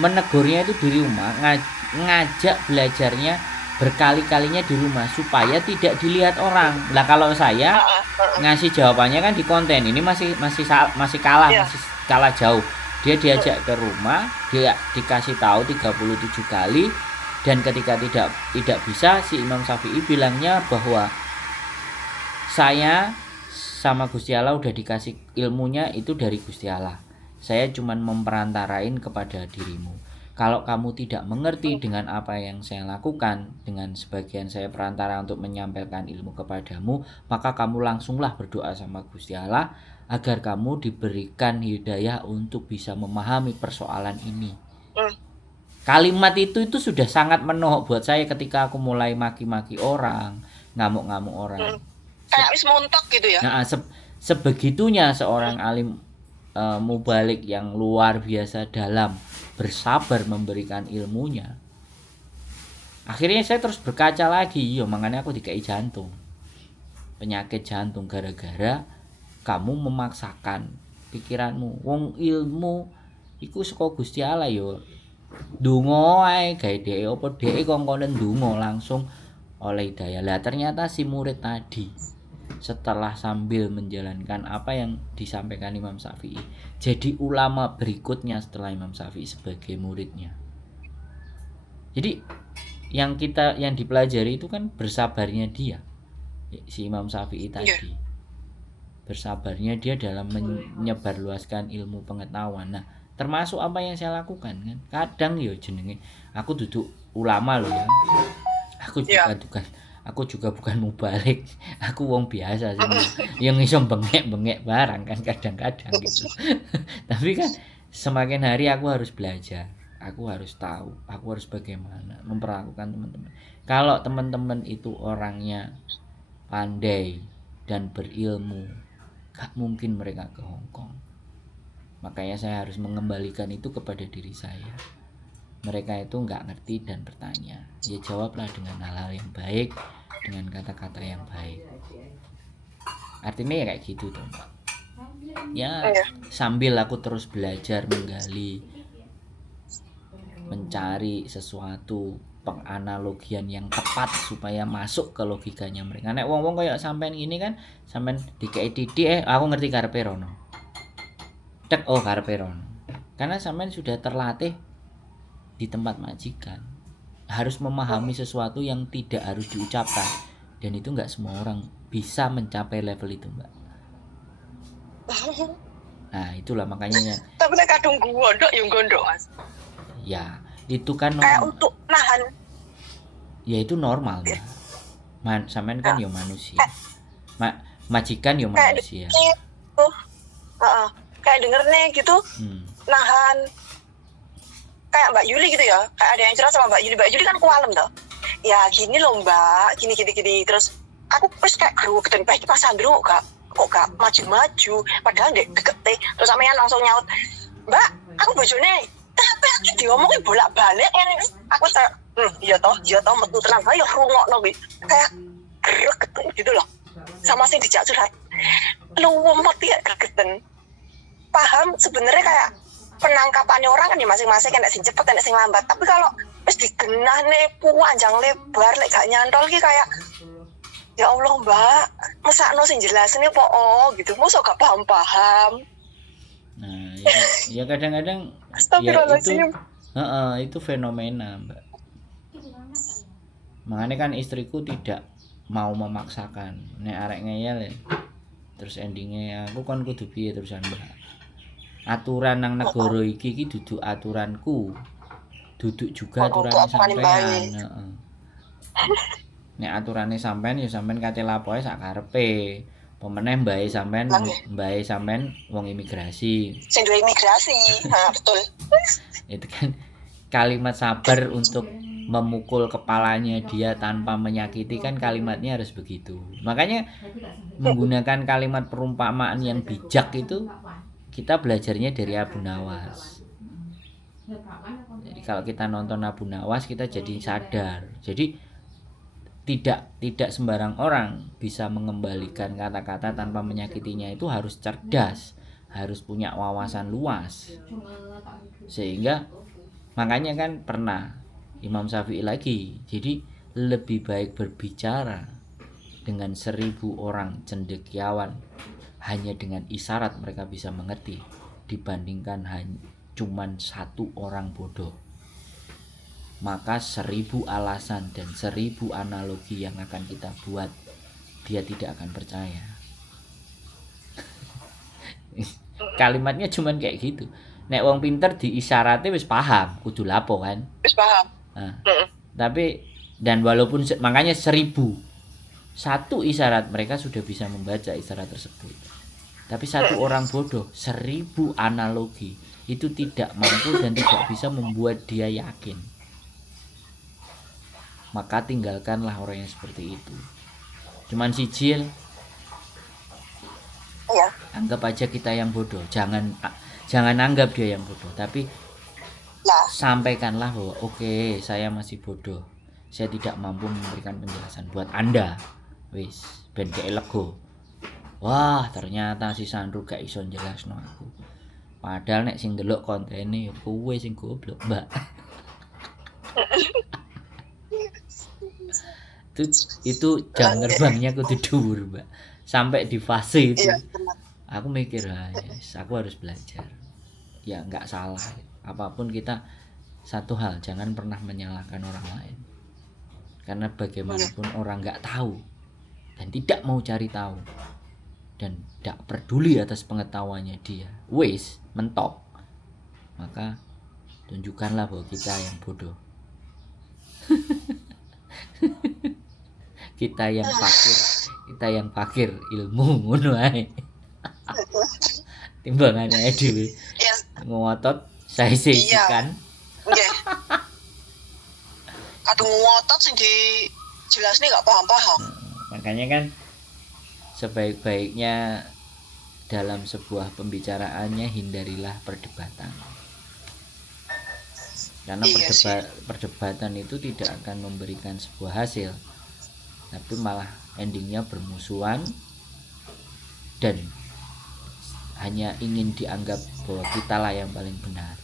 menegurnya itu di rumah, ngajak belajarnya berkali-kalinya di rumah supaya tidak dilihat orang. Lah kalau saya ngasih jawabannya kan di konten ini masih kalah, masih kalah jauh. Dia diajak ke rumah, dia dikasih tahu 37 kali, dan ketika tidak bisa, si Imam Syafi'i bilangnya bahwa saya sama Gusti Allah udah dikasih ilmunya itu dari Gusti Allah. Saya cuman memperantarain kepada dirimu. Kalau kamu tidak mengerti dengan apa yang saya lakukan, dengan sebagian saya perantara untuk menyampaikan ilmu kepadamu, maka kamu langsunglah berdoa sama Gusti Allah agar kamu diberikan hidayah untuk bisa memahami persoalan ini. Kalimat itu sudah sangat menohok buat saya ketika aku mulai maki-maki orang, ngamuk-ngamuk orang. Kayak wis montok gitu ya. Nah, sebegitunya seorang alim mubalik yang luar biasa dalam bersabar memberikan ilmunya. Akhirnya saya terus berkaca lagi, makanya aku dikei jantung. Penyakit jantung gara-gara kamu memaksakan pikiranmu. Wong ilmu iku saka Gusti Allah yo. Ndonga ae gawe dhek apa dhek kongkonen ndonga langsung oleh hidayah. Lah ternyata si murid tadi setelah sambil menjalankan apa yang disampaikan Imam Syafi'i, jadi ulama berikutnya setelah Imam Syafi'i sebagai muridnya. Jadi yang dipelajari itu kan bersabarnya dia, si Imam Syafi'i tadi. Bersabarnya dia dalam menyebarluaskan ilmu pengetahuan. Nah, termasuk apa yang saya lakukan kan. Kadang yo jenenge aku duduk ulama loh ya. Aku juga bukan mubalik. Aku wong biasa sih. Yang iso bengek-bengek barang kan kadang-kadang gitu. Tapi kan semakin hari aku harus belajar. Aku harus tahu, aku harus bagaimana memperlakukan teman-teman. Kalau teman-teman itu orangnya pandai dan berilmu, gak mungkin mereka ke Hong Kong. Makanya saya harus mengembalikan itu kepada diri saya. Mereka itu gak ngerti dan bertanya, ya jawablah dengan hal-hal yang baik, dengan kata-kata yang baik. Artinya ya kayak gitu tuh Mbak. Ya sambil aku terus belajar menggali, mencari sesuatu penganalogian yang tepat supaya masuk ke logikanya mereka. Nek wong-wong kayak sampean ini kan, sampean dikei titik aku ngerti karepe rono. Tek karepe rono. Karena sampean sudah terlatih di tempat majikan. Harus memahami sesuatu yang tidak harus diucapkan, dan itu enggak semua orang bisa mencapai level itu, Mbak. Nah, itulah makanya tapi nek kadung gondok yo gondok, Mas. Ya, itu kan kayak untuk nahan. Ya itu normal ya. Sampean kan ya manusia. Majikan ya manusia. Kayak dengernya gitu. Nahan. Kayak Mbak Yuli gitu ya. Kayak ada yang cerita sama Mbak Yuli. Mbak Yuli kan kualem toh. Ya gini loh Mbak, gini. Terus aku terus kayak gregetan baik Mas Sandro kok gak maju-maju. Padahal deket. Terus sampean langsung nyaut, "Mbak, aku bojone." Tapi aku diomongin bolak-balik aku iya toh metu tenang ayo rungokno kuwi kayak gregetan gitu loh sama sing dijak curhat lu mati ya gregetan paham sebenarnya kayak penangkapannya orang kan ya masing-masing kan sing cepet kan sing lambat tapi kalau wis digenahne panjang lebar lek gak nyantol ki kayak ya Allah Mbak mesakno sing jelasne po gitu mosok gak paham-paham. Nah, ya kadang-kadang ya itu fenomena, Mbak. Makanya kan istriku tidak mau memaksakan. Nek arek ngeyel ya. Terus endingnya aku kan kudu piye terusan Mbak. Aturan nang negara iki duduk aturanku. Duduk juga aturannya sampean. Heeh. Nek aturannya sampean ya sampean kate lapoke sak karepe. Pemeneh mbae sampean wong imigrasi. Sing duwe imigrasi. Nah, betul. Itu kan kalimat sabar untuk memukul kepalanya dia tanpa menyakiti kan kalimatnya harus begitu. Makanya menggunakan kalimat perumpamaan yang bijak itu kita belajarnya dari Abu Nawas. Jadi kalau kita nonton Abu Nawas kita jadi sadar. Jadi tidak sembarang orang bisa mengembalikan kata-kata tanpa menyakitinya, itu harus cerdas, harus punya wawasan luas. Sehingga makanya kan pernah Imam Syafi'i lagi, jadi lebih baik berbicara dengan 1000 orang cendekiawan hanya dengan isyarat mereka bisa mengerti dibandingkan cuman 1 orang bodoh. Maka 1000 alasan dan 1000 analogi yang akan kita buat, dia tidak akan percaya. Kalimatnya cuman kayak gitu. Nek wong pinter diisyaratnya wis paham, kudu lapo kan? Wis paham. Nah, tapi dan walaupun makanya 1000 satu isyarat mereka sudah bisa membaca isyarat tersebut. Tapi 1 orang bodoh 1000 analogi itu tidak mampu dan tidak bisa membuat dia yakin. Maka tinggalkanlah orang yang seperti itu. Cuman sijil. Iya. Anggap aja kita yang bodoh. Jangan anggap dia yang bodoh, tapi sampaikanlah bahwa oke, saya masih bodoh. Saya tidak mampu memberikan penjelasan buat Anda. Wis, ben gak lego. Wah, ternyata si Sandro gak iso jelasno aku. Padahal nek sing ndelok kontene kowe sing goblok, Mbak. itu jam terbangnya kudu dhuwur, Mbak. Sampai di fase itu aku mikir, yes, aku harus belajar. Ya nggak salah, apapun kita, satu hal, jangan pernah menyalahkan orang lain, karena bagaimanapun orang nggak tahu dan tidak mau cari tahu dan tidak peduli atas pengetahuannya dia, wis mentok, maka tunjukkanlah bahwa kita yang bodoh. kita yang fakir ilmu, ngono ae. Timbangannya dhewe ngotot saya sisikan. Nggih. Kadung ngotot sing dijelasne gak paham-paham. Makanya kan sebaik-baiknya dalam sebuah pembicaraannya hindarilah perdebatan. Karena perdebatan itu tidak akan memberikan sebuah hasil, tapi malah endingnya bermusuhan dan hanya ingin dianggap bahwa kitalah yang paling benar,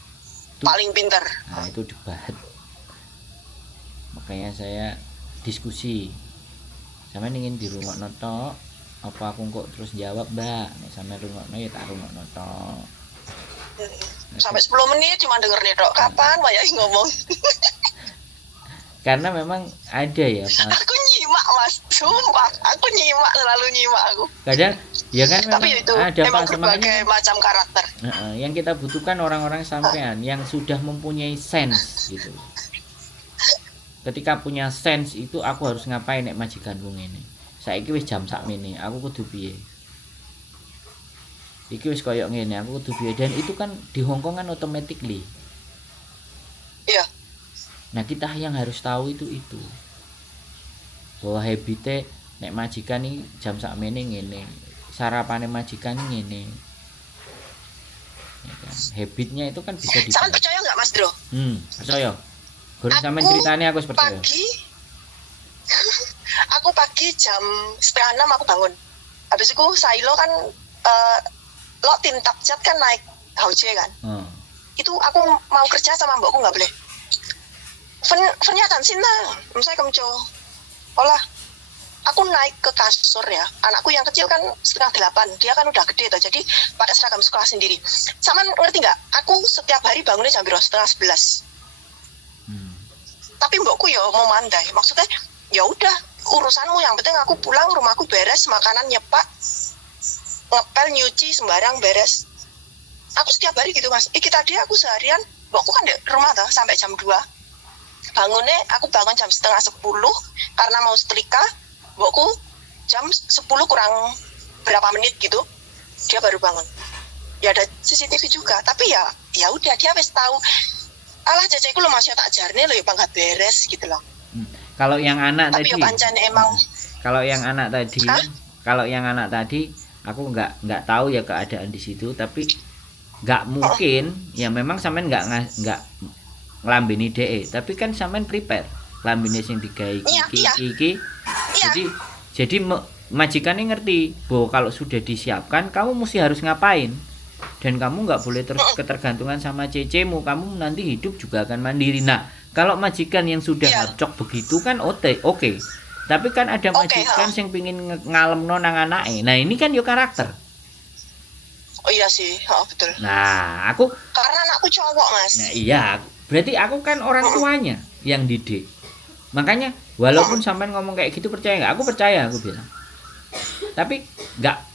paling pintar. Nah, itu debat. Makanya saya diskusi. Sampe ingin di rumah noto, apa aku kok terus jawab, Mbak? Nek sampe rungokno ya tak rungokno tok. Sampai 10 menit cuma dengerin tok. Kapan wayahe ngomong? Karena memang ada ya, Mas. Aku nyimak, Mas. Sumpah, aku selalu nyimak aku. Kadang ya kan memang itu ada memang berbagai macam karakter. Yang kita butuhkan orang-orang sampean yang sudah mempunyai sense gitu. Ketika punya sense itu, aku harus ngapain nek majikanku ngene. Saiki wis jam sakmene, aku kudu piye? Iki wis koyo ngene, aku kudu piye? Dan itu kan di Hongkong kan automatically. Iya. Nah, kita yang harus tahu itu. Bahwa habite nek majikan iki jam sakmene ngene. Sarapane majikan ngene. Ya kan? Habitnya itu kan bisa Sampeyan percaya enggak, Mas Dro? Percaya. Gurung sampean ceritane aku percaya. Aku pagi jam 5:30 aku bangun. Habis itu Sailo kan lo tim Tapjat kan naik Hauje kan. Itu aku mau kerja sama mbokku nggak boleh. Ternyata Sinta, saya kemco. Olah, aku naik ke kasur ya. Anakku yang kecil kan 7:30, dia kan udah gede tuh, jadi pakai seragam sekolah sendiri. Sama ngerti nggak? Aku setiap hari bangunnya jam 10:30. Tapi mbokku ya mau mandai. Maksudnya ya udah urusanmu, yang penting aku pulang rumahku beres, makanan nyepak, ngepel, nyuci, sembarang beres. Aku setiap hari gitu Mas. Iki tadi aku seharian, aku kan di rumah tuh sampai jam 2. Bangunnya aku bangun jam 9:30 karena mau setrika. Mbokku jam 10 kurang berapa menit gitu dia baru bangun. Ya ada CCTV juga, tapi ya udah dia wis tahu. Alah jajaku lo masih tak jarne lo ya bangga beres gitu loh. Kalau yang anak tapi tadi, ya pancen emang. Kalau yang anak tadi, Hah? kalau yang anak tadi, aku nggak tahu ya keadaan di situ, tapi nggak mungkin ya memang sampean nggak nglambeni DE, tapi kan sampean prepare lambene sing digawe iki. Jadi majikannya ngerti bahwa kalau sudah disiapkan kamu mesti harus ngapain, dan kamu nggak boleh terus ketergantungan sama cecemu, kamu nanti hidup juga akan mandiri. Nah kalau majikan yang sudah harcok begitu kan oke. Tapi kan ada majikan yang pingin ngalemno nang anake. Nah ini kan yo karakter. Oh iya sih, betul. Nah aku karena anakku cowok Mas. Nah iya, berarti aku kan orang tuanya yang didik. Makanya walaupun sampean ngomong kayak gitu percaya nggak? Aku percaya, aku bilang. Tapi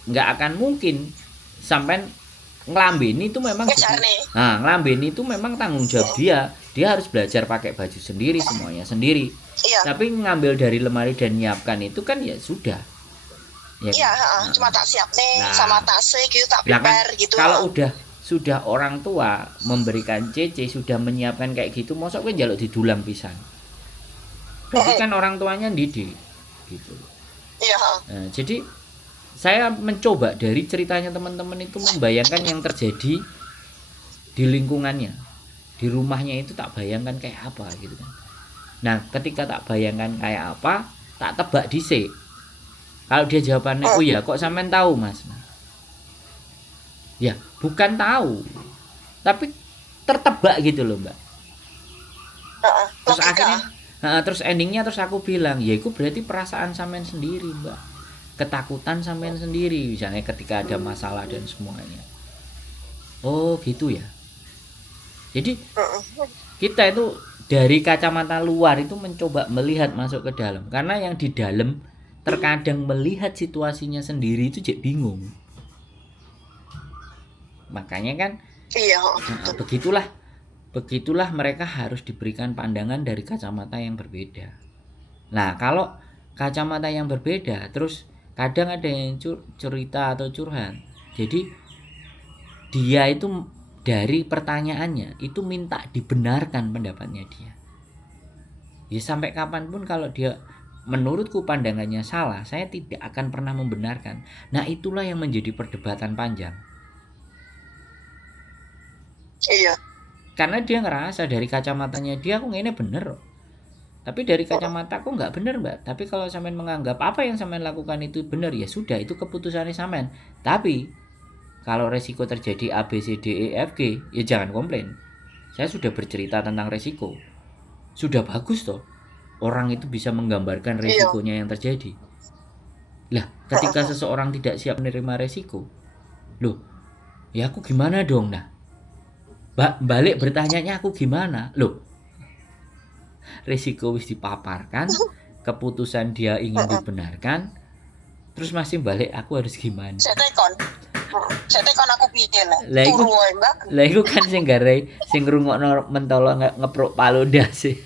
nggak akan mungkin sampean ngelambeni itu memang ngelambeni itu memang tanggung jawab dia. Dia harus belajar pakai baju sendiri, semuanya sendiri. Iya. Tapi ngambil dari lemari dan nyiapkan itu kan ya sudah. Ya, iya, cuma tak siap nih sama tasnya gitu, tak prepare kan, gitu. Kalau sudah orang tua memberikan CC, sudah menyiapkan kayak gitu, mosok kowe njaluk didulang pisan. Berarti kan orang tuanya didik gitu. Iya. Nah, jadi saya mencoba dari ceritanya teman-teman itu membayangkan yang terjadi di lingkungannya, di rumahnya itu tak bayangkan kayak apa gitu kan. Nah, ketika tak bayangkan kayak apa, tak tebak dhisik. Kalau dia jawabannya, oh ya kok sampean tahu Mas? Ya bukan tahu, tapi tertebak gitu loh Mbak. Terus akhirnya, terus endingnya terus aku bilang, ya itu berarti perasaan sampean sendiri Mbak, ketakutan sampean sendiri, misalnya ketika ada masalah dan semuanya. Oh gitu ya. Jadi kita itu dari kacamata luar itu mencoba melihat masuk ke dalam, karena yang di dalam terkadang melihat situasinya sendiri itu jadi bingung. Makanya kan begitulah mereka harus diberikan pandangan dari kacamata yang berbeda. Nah kalau kacamata yang berbeda, terus kadang ada yang cerita atau curhat, jadi dia itu dari pertanyaannya itu minta dibenarkan pendapatnya dia. Ya sampai kapanpun kalau dia menurutku pandangannya salah, saya tidak akan pernah membenarkan. Nah itulah yang menjadi perdebatan panjang. Iya. Karena dia ngerasa dari kacamatanya dia aku ngene bener, tapi dari kacamata aku nggak bener Mbak. Tapi kalau sampean menganggap apa yang sampean lakukan itu bener, ya sudah itu keputusannya sampean. Tapi kalau resiko terjadi A B C D E F G, ya jangan komplain. Saya sudah bercerita tentang resiko, sudah bagus toh. Orang itu bisa menggambarkan resikonya yang terjadi. Lah, ketika seseorang tidak siap menerima resiko, loh, ya aku gimana dong? Nah, balik bertanyanya aku gimana? Loh, resiko wis dipaparkan, keputusan dia ingin dibenarkan, terus masih balik aku harus gimana? Saya tekon aku piye lah. Turu wae, Mbak. Lah iku kan sing garai sing ngrungokno mentolo ngepruk palu ndas e.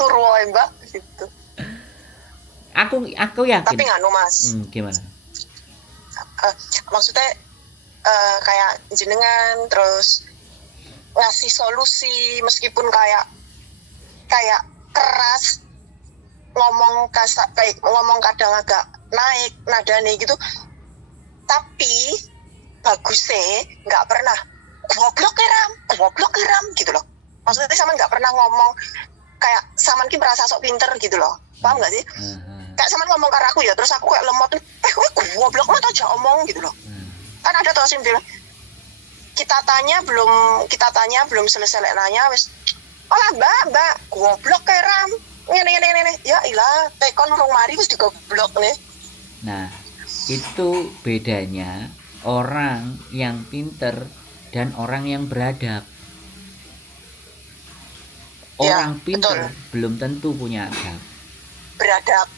Turu wae Mbak gitu. Aku yakin. Tapi nganu Mas. Gimana? Maksudnya kayak jenengan terus ngasih solusi meskipun kayak keras, ngomong kasar, kayak ngomong kadang agak naik nadanya gitu, tapi bagusnya nggak pernah goblok keram gitu loh. Maksudnya sama nggak pernah ngomong kayak saman ki merasa sok pinter gitu loh, paham nggak sih? Kayak saman ngomong karena aku ya, terus aku kayak lemot, goblok mah aja omong gitu loh. Kan ada tuh sim bilang kita tanya belum selesai nanya wis, olah mbak goblok keram ngene ya ilah tekon rong mari wis digoblok nih. Nah itu bedanya orang yang pinter dan orang yang beradab. orang pintar belum tentu punya adab. Beradab.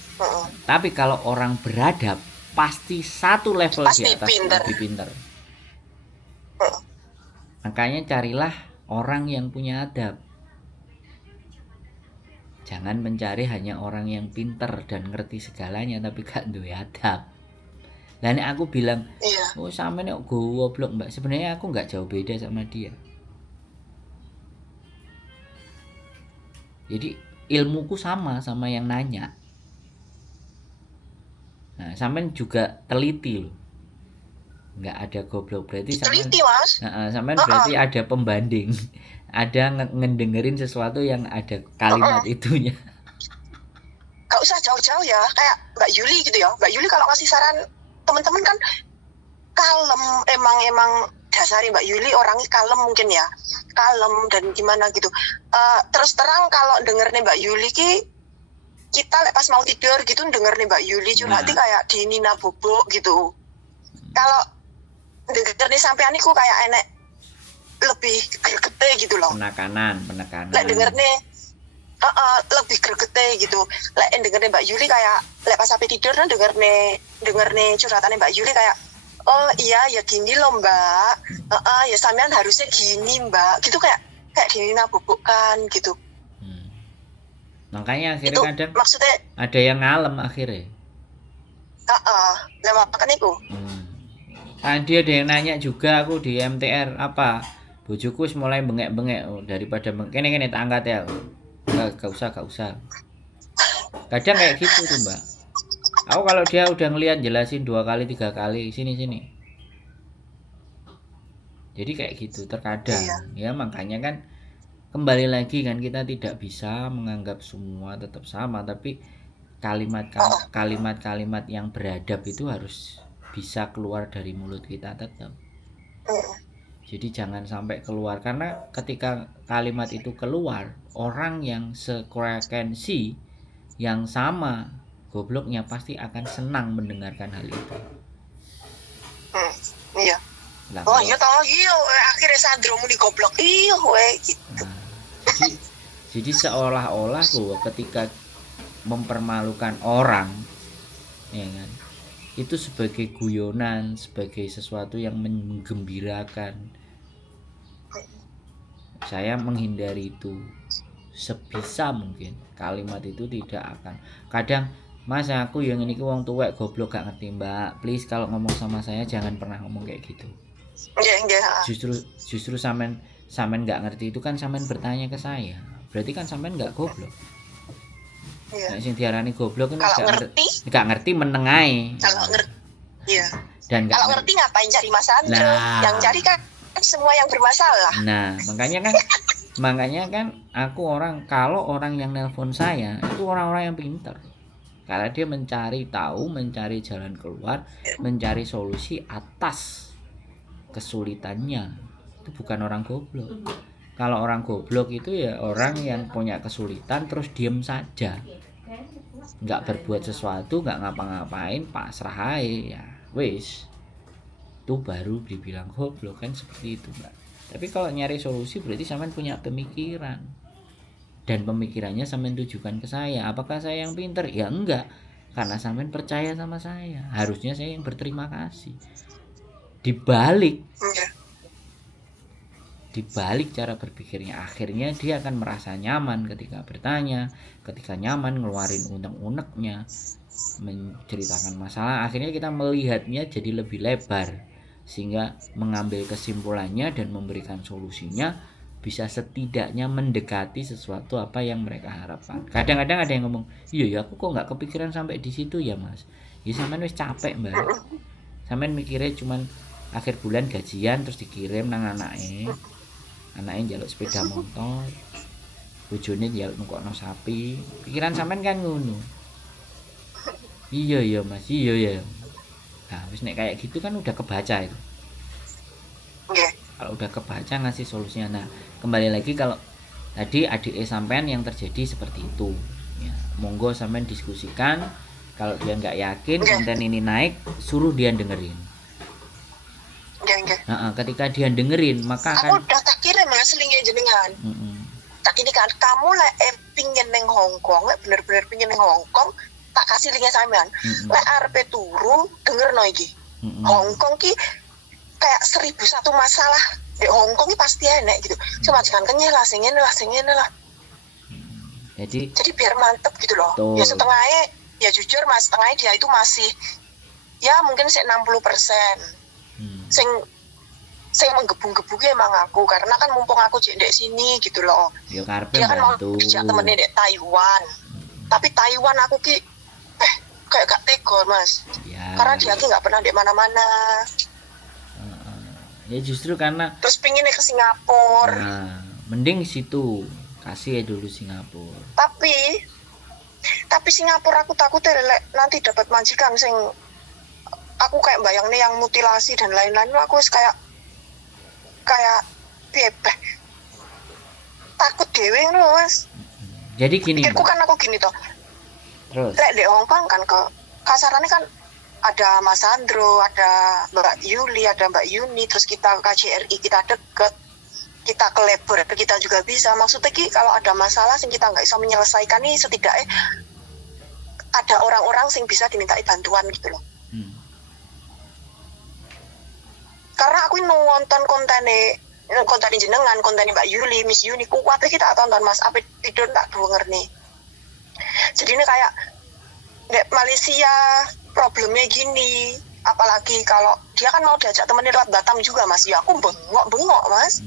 Tapi kalau orang beradab pasti satu level pasti di atas lebih pintar. Makanya carilah orang yang punya adab. Jangan mencari hanya orang yang pintar dan ngerti segalanya tapi gak duwe adab. Dan aku bilang, oh sampe nek goblok Mbak, sebenarnya aku nggak jauh beda sama dia. Jadi ilmuku sama yang nanya. Nah, sampean juga teliti loh. Nggak ada goblok, berarti sampean berarti ada pembanding. Ada ngedengerin sesuatu yang ada kalimat itunya. Gak usah jauh-jauh ya, kayak Mbak Yuli gitu ya. Mbak Yuli kalau ngasih saran teman-teman kan kalem, emang dasari Mbak Yuli orangnya kalem mungkin ya, kalem dan gimana gitu. Terus terang kalau dengernya Mbak Yuli kita pas mau tidur gitu denger nih Mbak Yuli curhati kayak di Nina Bobo gitu. Kalau denger nih sampean iku kayak enek lebih gregete gitu loh. Penekanan. Lek denger nih lebih gregete gitu. Lek denger nih Mbak Yuli kayak lek pas sampai tidur kan denger nih curhatannya Mbak Yuli kayak oh iya ya gini loh Mbak. Ya sampean harusnya gini Mbak. Gitu kayak di Nina Bobo kan gitu. Makanya akhirnya itu, kadang maksudnya ada yang ngalem akhirnya. Lewat makan itu. Tadi ada yang nanya juga aku di MTR apa bojoku mulai bengek-bengek daripada kene tak angkat ya. Gak usah. Kadang kayak gitu tuh Mbak. Aku kalau dia udah ngeliat jelasin 2 kali 3 kali sini. Jadi kayak gitu terkadang ya makanya kan kembali lagi kan kita tidak bisa menganggap semua tetap sama tapi kalimat-kalimat yang beradab itu harus bisa keluar dari mulut kita tetap. Jadi jangan sampai keluar karena ketika kalimat itu keluar orang yang sefrekuensi yang sama gobloknya pasti akan senang mendengarkan hal itu. Iya. Nah, iya toh akhirnya sandromu di goblok gitu. Jadi seolah-olah bahwa ketika mempermalukan orang ya kan itu sebagai guyonan, sebagai sesuatu yang menggembirakan. Saya menghindari itu sebisa mungkin. Kalimat itu tidak akan. Kadang Mas aku yang ini wong tuwek goblok gak ngerti Mbak. Please kalau ngomong sama saya jangan pernah ngomong kayak gitu. Justru sampean nggak ngerti itu kan sampean bertanya ke saya. Berarti kan sampean nggak goblok. Iya. Nah, sing diarani goblok kan nggak ngerti menengai. Kalau ngerti, iya. Dan kalau ngerti ngapain cari masalah? Yang cari kan semua yang bermasalah. Nah, makanya kan aku kalau orang yang nelpon saya itu orang-orang yang pintar. Karena dia mencari tahu, mencari jalan keluar, mencari solusi atas kesulitannya. Itu bukan orang goblok. Kalau orang goblok itu ya orang yang punya kesulitan terus diem saja. Nggak berbuat sesuatu, nggak ngapa-ngapain, pasrah aja ya wis. Itu baru dibilang goblok kan seperti itu Mbak. Tapi kalau nyari solusi berarti sampean punya pemikiran. Dan pemikirannya sampean tujukan ke saya. Apakah saya yang pintar? Ya enggak. Karena sampean percaya sama saya. Harusnya saya yang berterima kasih. Dibalik cara berpikirnya akhirnya dia akan merasa nyaman ketika bertanya, ketika nyaman ngeluarin unek-uneknya, menceritakan masalah. Akhirnya kita melihatnya jadi lebih lebar sehingga mengambil kesimpulannya dan memberikan solusinya bisa setidaknya mendekati sesuatu apa yang mereka harapkan. Kadang-kadang ada yang ngomong, iya ya aku kok nggak kepikiran sampai di situ ya Mas. Ya sampean wis capek Mbak. Sampean mikirnya cuman akhir bulan gajian terus dikirim nang anaknya njaluk sepeda motor, bojone njaluk nukokno sapi. Pikiran sampean kan ngono. Iya ya Mas, iya ya. Nah, wis nek kayak gitu kan udah kebaca itu. Kalau udah kebaca ngasih solusinya. Nah, kembali lagi kalau tadi adik sampean yang terjadi seperti itu. Ya, monggo sampean diskusikan. Kalau dia nggak yakin konten ini naik, suruh dia dengerin. Ketika dia dengerin maka aku udah tak kirim Mas linknya jenengan. tak ini kan kamu lek pingin neng Hongkong, lek bener-bener pingin neng Hongkong, tak kasih linknya sampean. Lek arep turu denger no iki. Hongkong ki kayak 1001 masalah di Hongkong ki pasti enak gitu. Cuma jangan kenyeh lah, sing ngene lah. Jadi biar mantep gitu loh. Betul. Ya setengahnya, ya jujur mas, setengahnya dia itu masih ya mungkin 60%. Sing menggebu-gebuki emang aku, karena kan mumpung aku cek sini gitu loh. yo karepe Dia kan mau bantu. dijak temennya di Taiwan. Tapi Taiwan aku ki kayak gak tega mas. Ya. Karena dia ki nggak pernah di mana-mana. Ya justru karena Terus pinginnya ke Singapura. nah, mending situ. Kasih ya dulu Singapura. Tapi Singapura aku takut nanti dapat majikan sing aku kayak bayangnya yang mutilasi dan lain-lain. Aku kayak bebek takut dewe ngono mas. Jadi gini pikirku kan aku gini toh, terus lek di Hongkong kan ke kasarannya kan ada Mas Sandro, ada Mbak Yuli, ada Mbak Yuni, terus kita KJRI kita deket, kita ke labor kita juga bisa. Maksudnya ki kalau ada masalah sing kita nggak bisa menyelesaikan nih, setidaknya ada orang-orang sing bisa dimintai bantuan gitu loh. Karena aku nonton konten jenengan, konten Mbak Yuli, Miss Yuni, kuat kita tonton mas, apa tidur tak denger nih. Jadi ini kayak di Malaysia problemnya gini, apalagi kalau dia kan mau diajak temennya lewat Batam juga mas, ya aku bengok mas.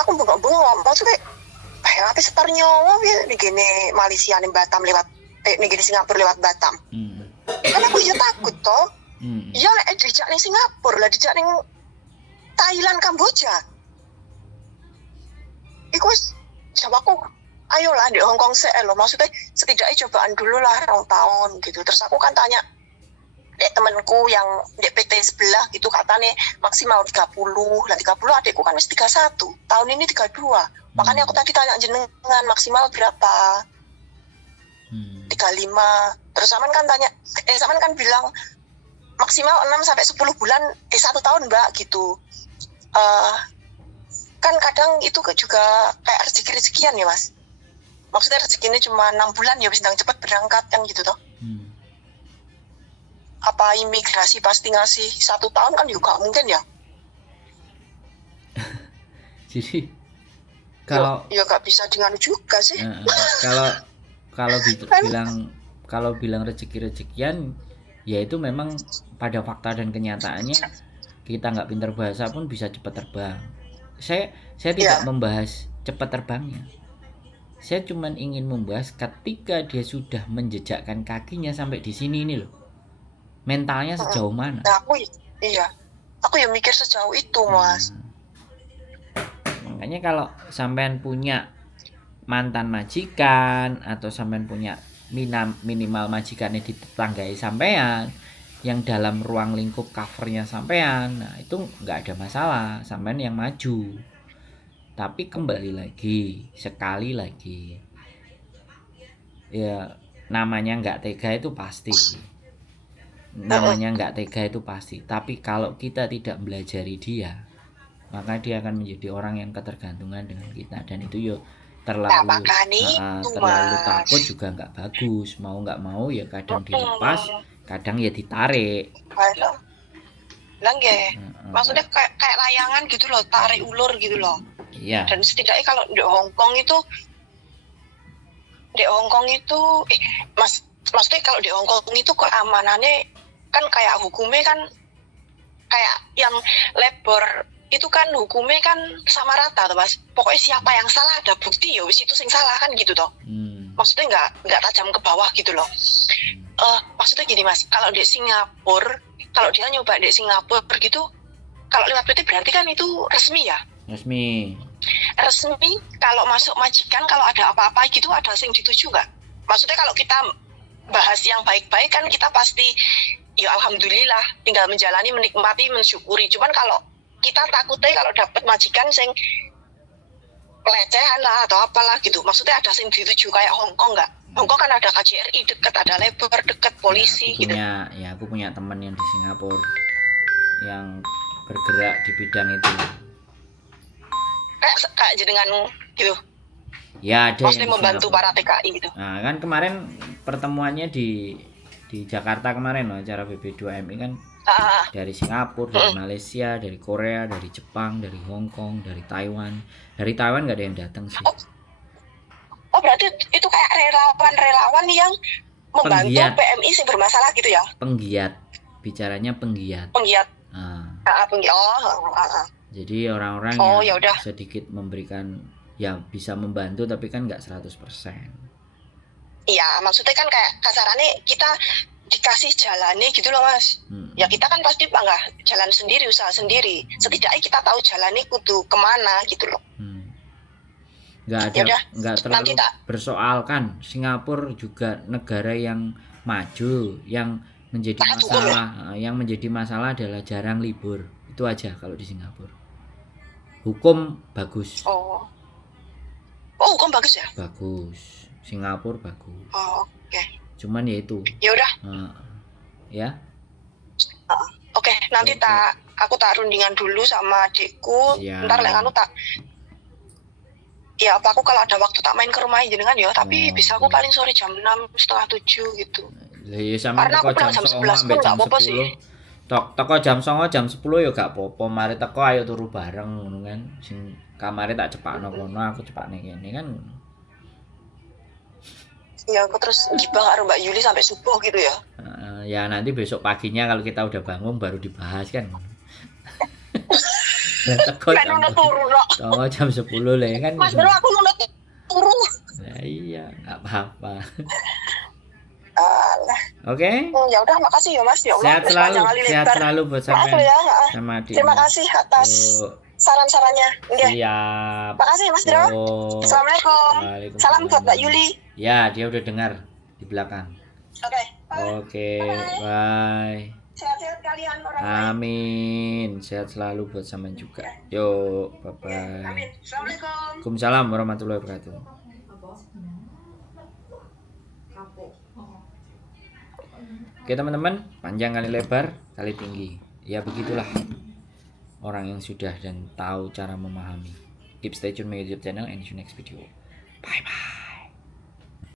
Aku bengok, maksudnya apa setar nyawa ya di gini Malaysia nih Batam lewat nih gini Singapura lewat Batam. Kan aku ya takut toh. Iya lek dijak ning Singapura lah, dijak ning Thailand, Kamboja. Iku wis jawaku, ayolah di Hongkong lho, maksudnya setidaknya cobaan dulu lah 2 tahun gitu. Terus aku kan tanya dek temanku yang di PT sebelah gitu, katanya maksimal 30. Lah 30 adekku kan wis 31. Tahun ini 32. Makanya aku tadi tanya jenengan maksimal berapa? 35. Terus Saman kan tanya, Saman kan bilang maksimal 6 sampai 10 bulan 1 tahun mbak gitu. Kan kadang itu juga kayak rezeki-rezekian ya mas. Maksudnya rezekinya cuma 6 bulan ya bisa cepet berangkat kan gitu toh. Apa imigrasi pasti ngasih 1 tahun kan juga mungkin ya. Jadi kalau ya gak bisa dengan juga sih. Kalau bilang rezeki-rezekian, ya itu memang pada fakta dan kenyataannya kita nggak pintar bahasa pun bisa cepat terbang. Saya tidak membahas cepat terbangnya. Saya cuma ingin membahas ketika dia sudah menjejakkan kakinya sampai di sini ini loh. Mentalnya sejauh mana? Nah, aku ya mikir sejauh itu mas. Makanya kalau sampean punya mantan majikan atau sampean punya minimal majikannya di tetanggai sampean yang dalam ruang lingkup covernya sampean, nah itu nggak ada masalah, sampean yang maju. Tapi kembali lagi, sekali lagi, ya namanya nggak tega itu pasti. Tapi kalau kita tidak belajari dia, maka dia akan menjadi orang yang ketergantungan dengan kita, dan itu yo terlalu takut juga nggak bagus. Mau nggak mau ya kadang dilepas, kadang ya ditarik. Maksudnya kayak layangan gitu loh, tarik ulur gitu loh. Iya. Dan setidaknya kalau di Hongkong itu maksudnya kalau di Hongkong itu keamanannya kan kayak hukumnya kan kayak yang labor itu kan hukumnya kan sama rata tuh mas. Pokoknya siapa yang salah ada bukti ya wis itu sing salah kan gitu toh. Maksudnya nggak tajam ke bawah gitu loh. Maksudnya gini mas, kalau di Singapura, kalau dia nyoba di Singapura gitu, kalau lewat PT berarti kan itu resmi ya? Resmi. Kalau masuk majikan, kalau ada apa-apa gitu ada sing dituju nggak? Maksudnya kalau kita bahas yang baik-baik kan kita pasti ya alhamdulillah, tinggal menjalani, menikmati, mensyukuri. Cuman kalau kita takutnya kalau dapat majikan sing pelecehan lah atau apalah gitu, maksudnya ada sing dituju kayak Hongkong nggak? Hongkong kan ada KJRI deket, ada labor deket, polisi gitu. Aku punya teman yang di Singapura yang bergerak di bidang itu. Kayak jenengan gitu. Ya ada Maksudnya yang membantu Singapura. para TKI gitu. Nah, kan kemarin pertemuannya di Jakarta kemarin loh, acara BB2MI kan Ah, dari Singapura, dari Malaysia, dari Korea, dari Jepang, dari Hong Kong, dari Taiwan. Dari Taiwan nggak ada yang datang sih. oh berarti itu kayak relawan yang membantu Penggiat. PMI sih bermasalah gitu ya? Penggiat, bicaranya penggiat. Penggiat. Nah, Penggiat. jadi orang-orang Oh, yang ya udah. sedikit memberikan, ya bisa membantu tapi kan nggak 100%. Iya, maksudnya kan kayak kasarannya kita dikasih jalannya gitu loh Mas. Ya kita kan pasti bangga jalan sendiri, usaha sendiri. Setidaknya kita tahu jalannya kudu kemana gitu loh. Nggak Yaudah, terlalu bersoalkan. Singapura juga negara yang maju, yang menjadi masalah adalah jarang libur. Itu aja kalau di Singapura. Hukum bagus. Oh, hukum bagus ya? Bagus. Singapura bagus. Oh, oke. Cuman ya itu. Ya udah. Ya. Oke, nanti aku tak rundingan dulu sama adikku. Ya. Ntar anu tak. Ya, apa aku kalau ada waktu tak main ke rumah jenengan ya, tapi bisa aku paling sore jam 6, setengah 7 gitu. Ya sama karena aku pulang jam 11 pun nggak apa-apa sih. Teko jam 9 jam 10 ya gak apa-apa. Mari teko ayo turu bareng ngono kan. Sing kamare tak cepakno kono, aku cepakne kene kan. Ya, aku terus gibah karo Mbak Yuli sampai subuh gitu ya. Ya nanti besok paginya kalau kita udah bangun baru dibahas kan. Teko jam 10 lah kan. Mas Bro, aku nunut turu. Nah, iya, nggak apa-apa. Alah. Oke. Ya udah, makasih ya Mas. Ya Allah, sehat selalu buat sampean. Ya. Sama adik. Terima kasih atas saran-sarannya. Siap. Makasih Mas Bro. Assalamualaikum. Salam buat Mbak Yuli. Ya, dia udah dengar di belakang. Oke, bye. Sehat-sehat kalian orang. Amin. Sehat selalu buat sampean juga. Yuk, bye-bye. Amin. Assalamualaikum. Waalaikumsalam warahmatullahi wabarakatuh. Oke teman-teman, panjang kali lebar kali tinggi. Ya begitulah orang yang sudah dan tahu cara memahami. Keep stay tune my YouTube channel and see you next video. Bye bye.